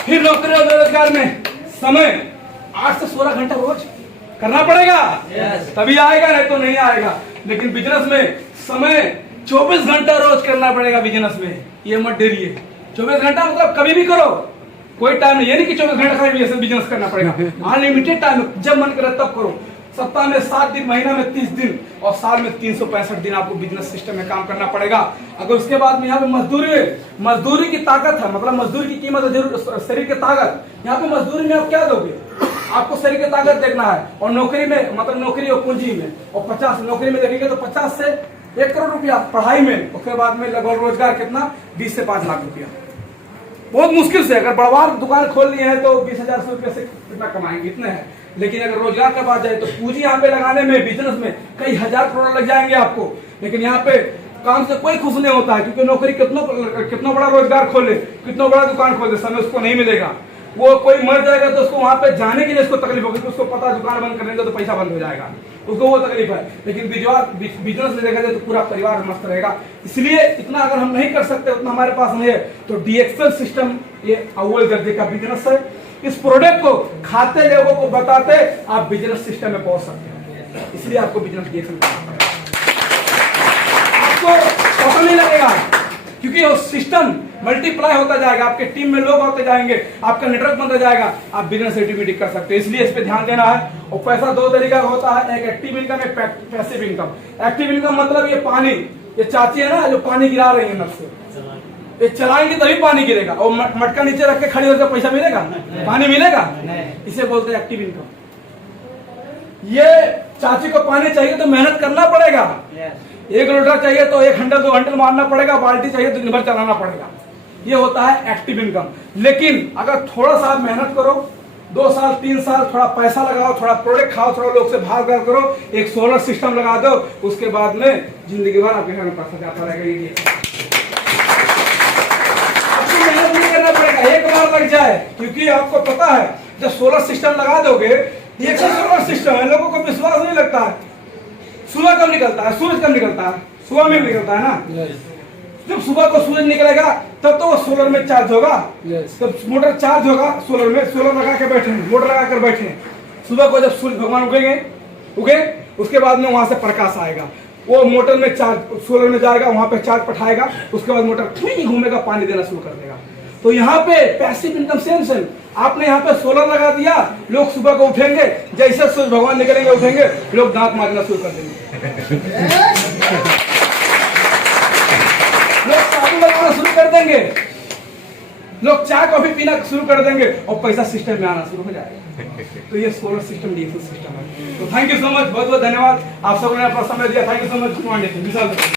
फिर नौकरी और बेरोजगार में समय 8 से 16 घंटा रोज करना पड़ेगा, तभी आएगा, नहीं तो नहीं आएगा। लेकिन बिजनेस में समय 24 घंटा रोज करना पड़ेगा। बिजनेस में ये मत डरिए, 24 घंटा मतलब कभी भी करो, कोई टाइम नहीं, ये नहीं कि 24 घंटा खाली बिजनेस करना पड़ेगा। अनलिमिटेड टाइम, जब मन करे तब करो। सप्ताह में 7 दिन, महीना में 30 दिन और साल में 365 दिन आपको बिजनेस सिस्टम में काम करना पड़ेगा। अगर उसके बाद में यहाँ पे मजदूरी की ताकत है, मतलब मजदूरी की कीमत है शरीर की ताकत। यहाँ पे मजदूरी में आप क्या दोगे? आपको शरीर की ताकत देखना है। और नौकरी में, मतलब नौकरी और पूंजी में, और 50 नौकरी में देखेंगे तो 50 से 1 करोड़ रुपया, पढ़ाई में, उसके बाद में लगभग रोजगार कितना? 20 से 5 लाख रुपया। बहुत मुश्किल से, अगर बड़वार दुकान खोल लिए हैं तो 20,000 रुपये से कितना कमाएंगे? इतने हैं। लेकिन अगर रोजगार का बात जाए तो पूंजी यहाँ पे लगाने में, बिजनेस में कई हजार करोड़ लग जाएंगे आपको। लेकिन यहाँ पे काम से कोई खुश नहीं होता है, क्योंकि नौकरी कितना बड़ा रोजगार खोले, कितना बड़ा दुकान खोले, समय उसको नहीं मिलेगा। वो कोई मर जाएगा तो उसको वहां पे जाने के लिए उसको तकलीफ होगी, उसको पता दुकान बंद करने का तो पैसा बंद हो जाएगा, उसको वो तकलीफ है। लेकिन बिजनेस में देखा जाए तो पूरा परिवार मस्त रहेगा। इसलिए इतना अगर हम नहीं कर सकते, उतना हमारे पास नहीं है, तो डीएक्सएल सिस्टम ये अव्वल दर्जे का बिजनेस है। इस प्रोडक्ट को खाते लोगों को बताते आप बिजनेस सिस्टम में पहुंच सकते हैं। इसलिए आपको बिजनेस डीएक्सएल करना पड़ेगा। आपको पता नहीं लगेगा, क्योंकि वो सिस्टम मल्टीप्लाई होता जाएगा, आपके टीम में लोग होते जाएंगे, आपका नेटवर्क बनता जाएगा, आप बिजनेस एक्टिविटी कर सकते हैं। इसलिए इस पे ध्यान देना है। और पैसा 2 तरीका का होता है, एक एक्टिव इनकम, एक पैसिव इनकम। एक्टिव इनकम मतलब ये पानी, ये चाची है ना जो पानी गिरा रही है नल से, ये चलाएंगे तभी पानी गिरेगा। और मटका नीचे रख के खड़ी होकर पैसा मिलेगा? पानी मिलेगा? इसे बोलते हैं एक्टिव इनकम। ये चाची को पानी चाहिए तो मेहनत करना पड़ेगा। 1 लोटा चाहिए तो 1 हंडल 2 हंडल मारना पड़ेगा, बाल्टी चाहिए तो दिन भर चलाना पड़ेगा। ये होता है एक्टिव इनकम। लेकिन अगर थोड़ा सा मेहनत करो, 2 साल 3 साल थोड़ा पैसा लगाओ, थोड़ा प्रोडक्ट खाओ, थोड़ा लोग से भाग करो, एक सोलर सिस्टम लगा दो, उसके बाद में जिंदगी भर आपके घर में पैसा जाता रहेगा। आपको मेहनत नहीं करना पड़ेगा, एक बार लग जाए, क्योंकि आपको पता है जब सोलर सिस्टम लगा दोगे, ये सोलर सिस्टम है, लोगों को विश्वास नहीं लगता है। सुबह कब निकलता है? सूरज कब निकलता है? सुबह में निकलता है ना। जब सुबह को सूरज निकलेगा तब तो वो सोलर में चार्ज होगा। तब मोटर चार्ज होगा सोलर में, सोलर लगा के बैठे, मोटर लगा कर बैठे। सुबह को जब सूर्य भगवान उगे उसके बाद में वहां से प्रकाश आएगा, वो मोटर में चार्ज, सोलर में जाएगा, वहां पे चार्ज पठाएगा, उसके बाद मोटर घूमेगा, पानी देना शुरू कर देगा। तो यहाँ पे पैसिव इनकम सेम आपने यहाँ पे सोलर लगा दिया, लोग सुबह को उठेंगे, जैसे सूर्य भगवान निकलेंगे उठेंगे, लोग दांत मारना शुरू कर देंगे, लोग साबुन लगाना शुरू कर देंगे, लोग चाय कॉफी पीना शुरू कर देंगे और पैसा सिस्टम में आना शुरू हो जाएगा। तो ये सोलर सिस्टम डीएसएल सिस्टम है। तो थैंक यू सो मच, बहुत बहुत धन्यवाद, आप सबने अपना समय दिया। Thank you so much.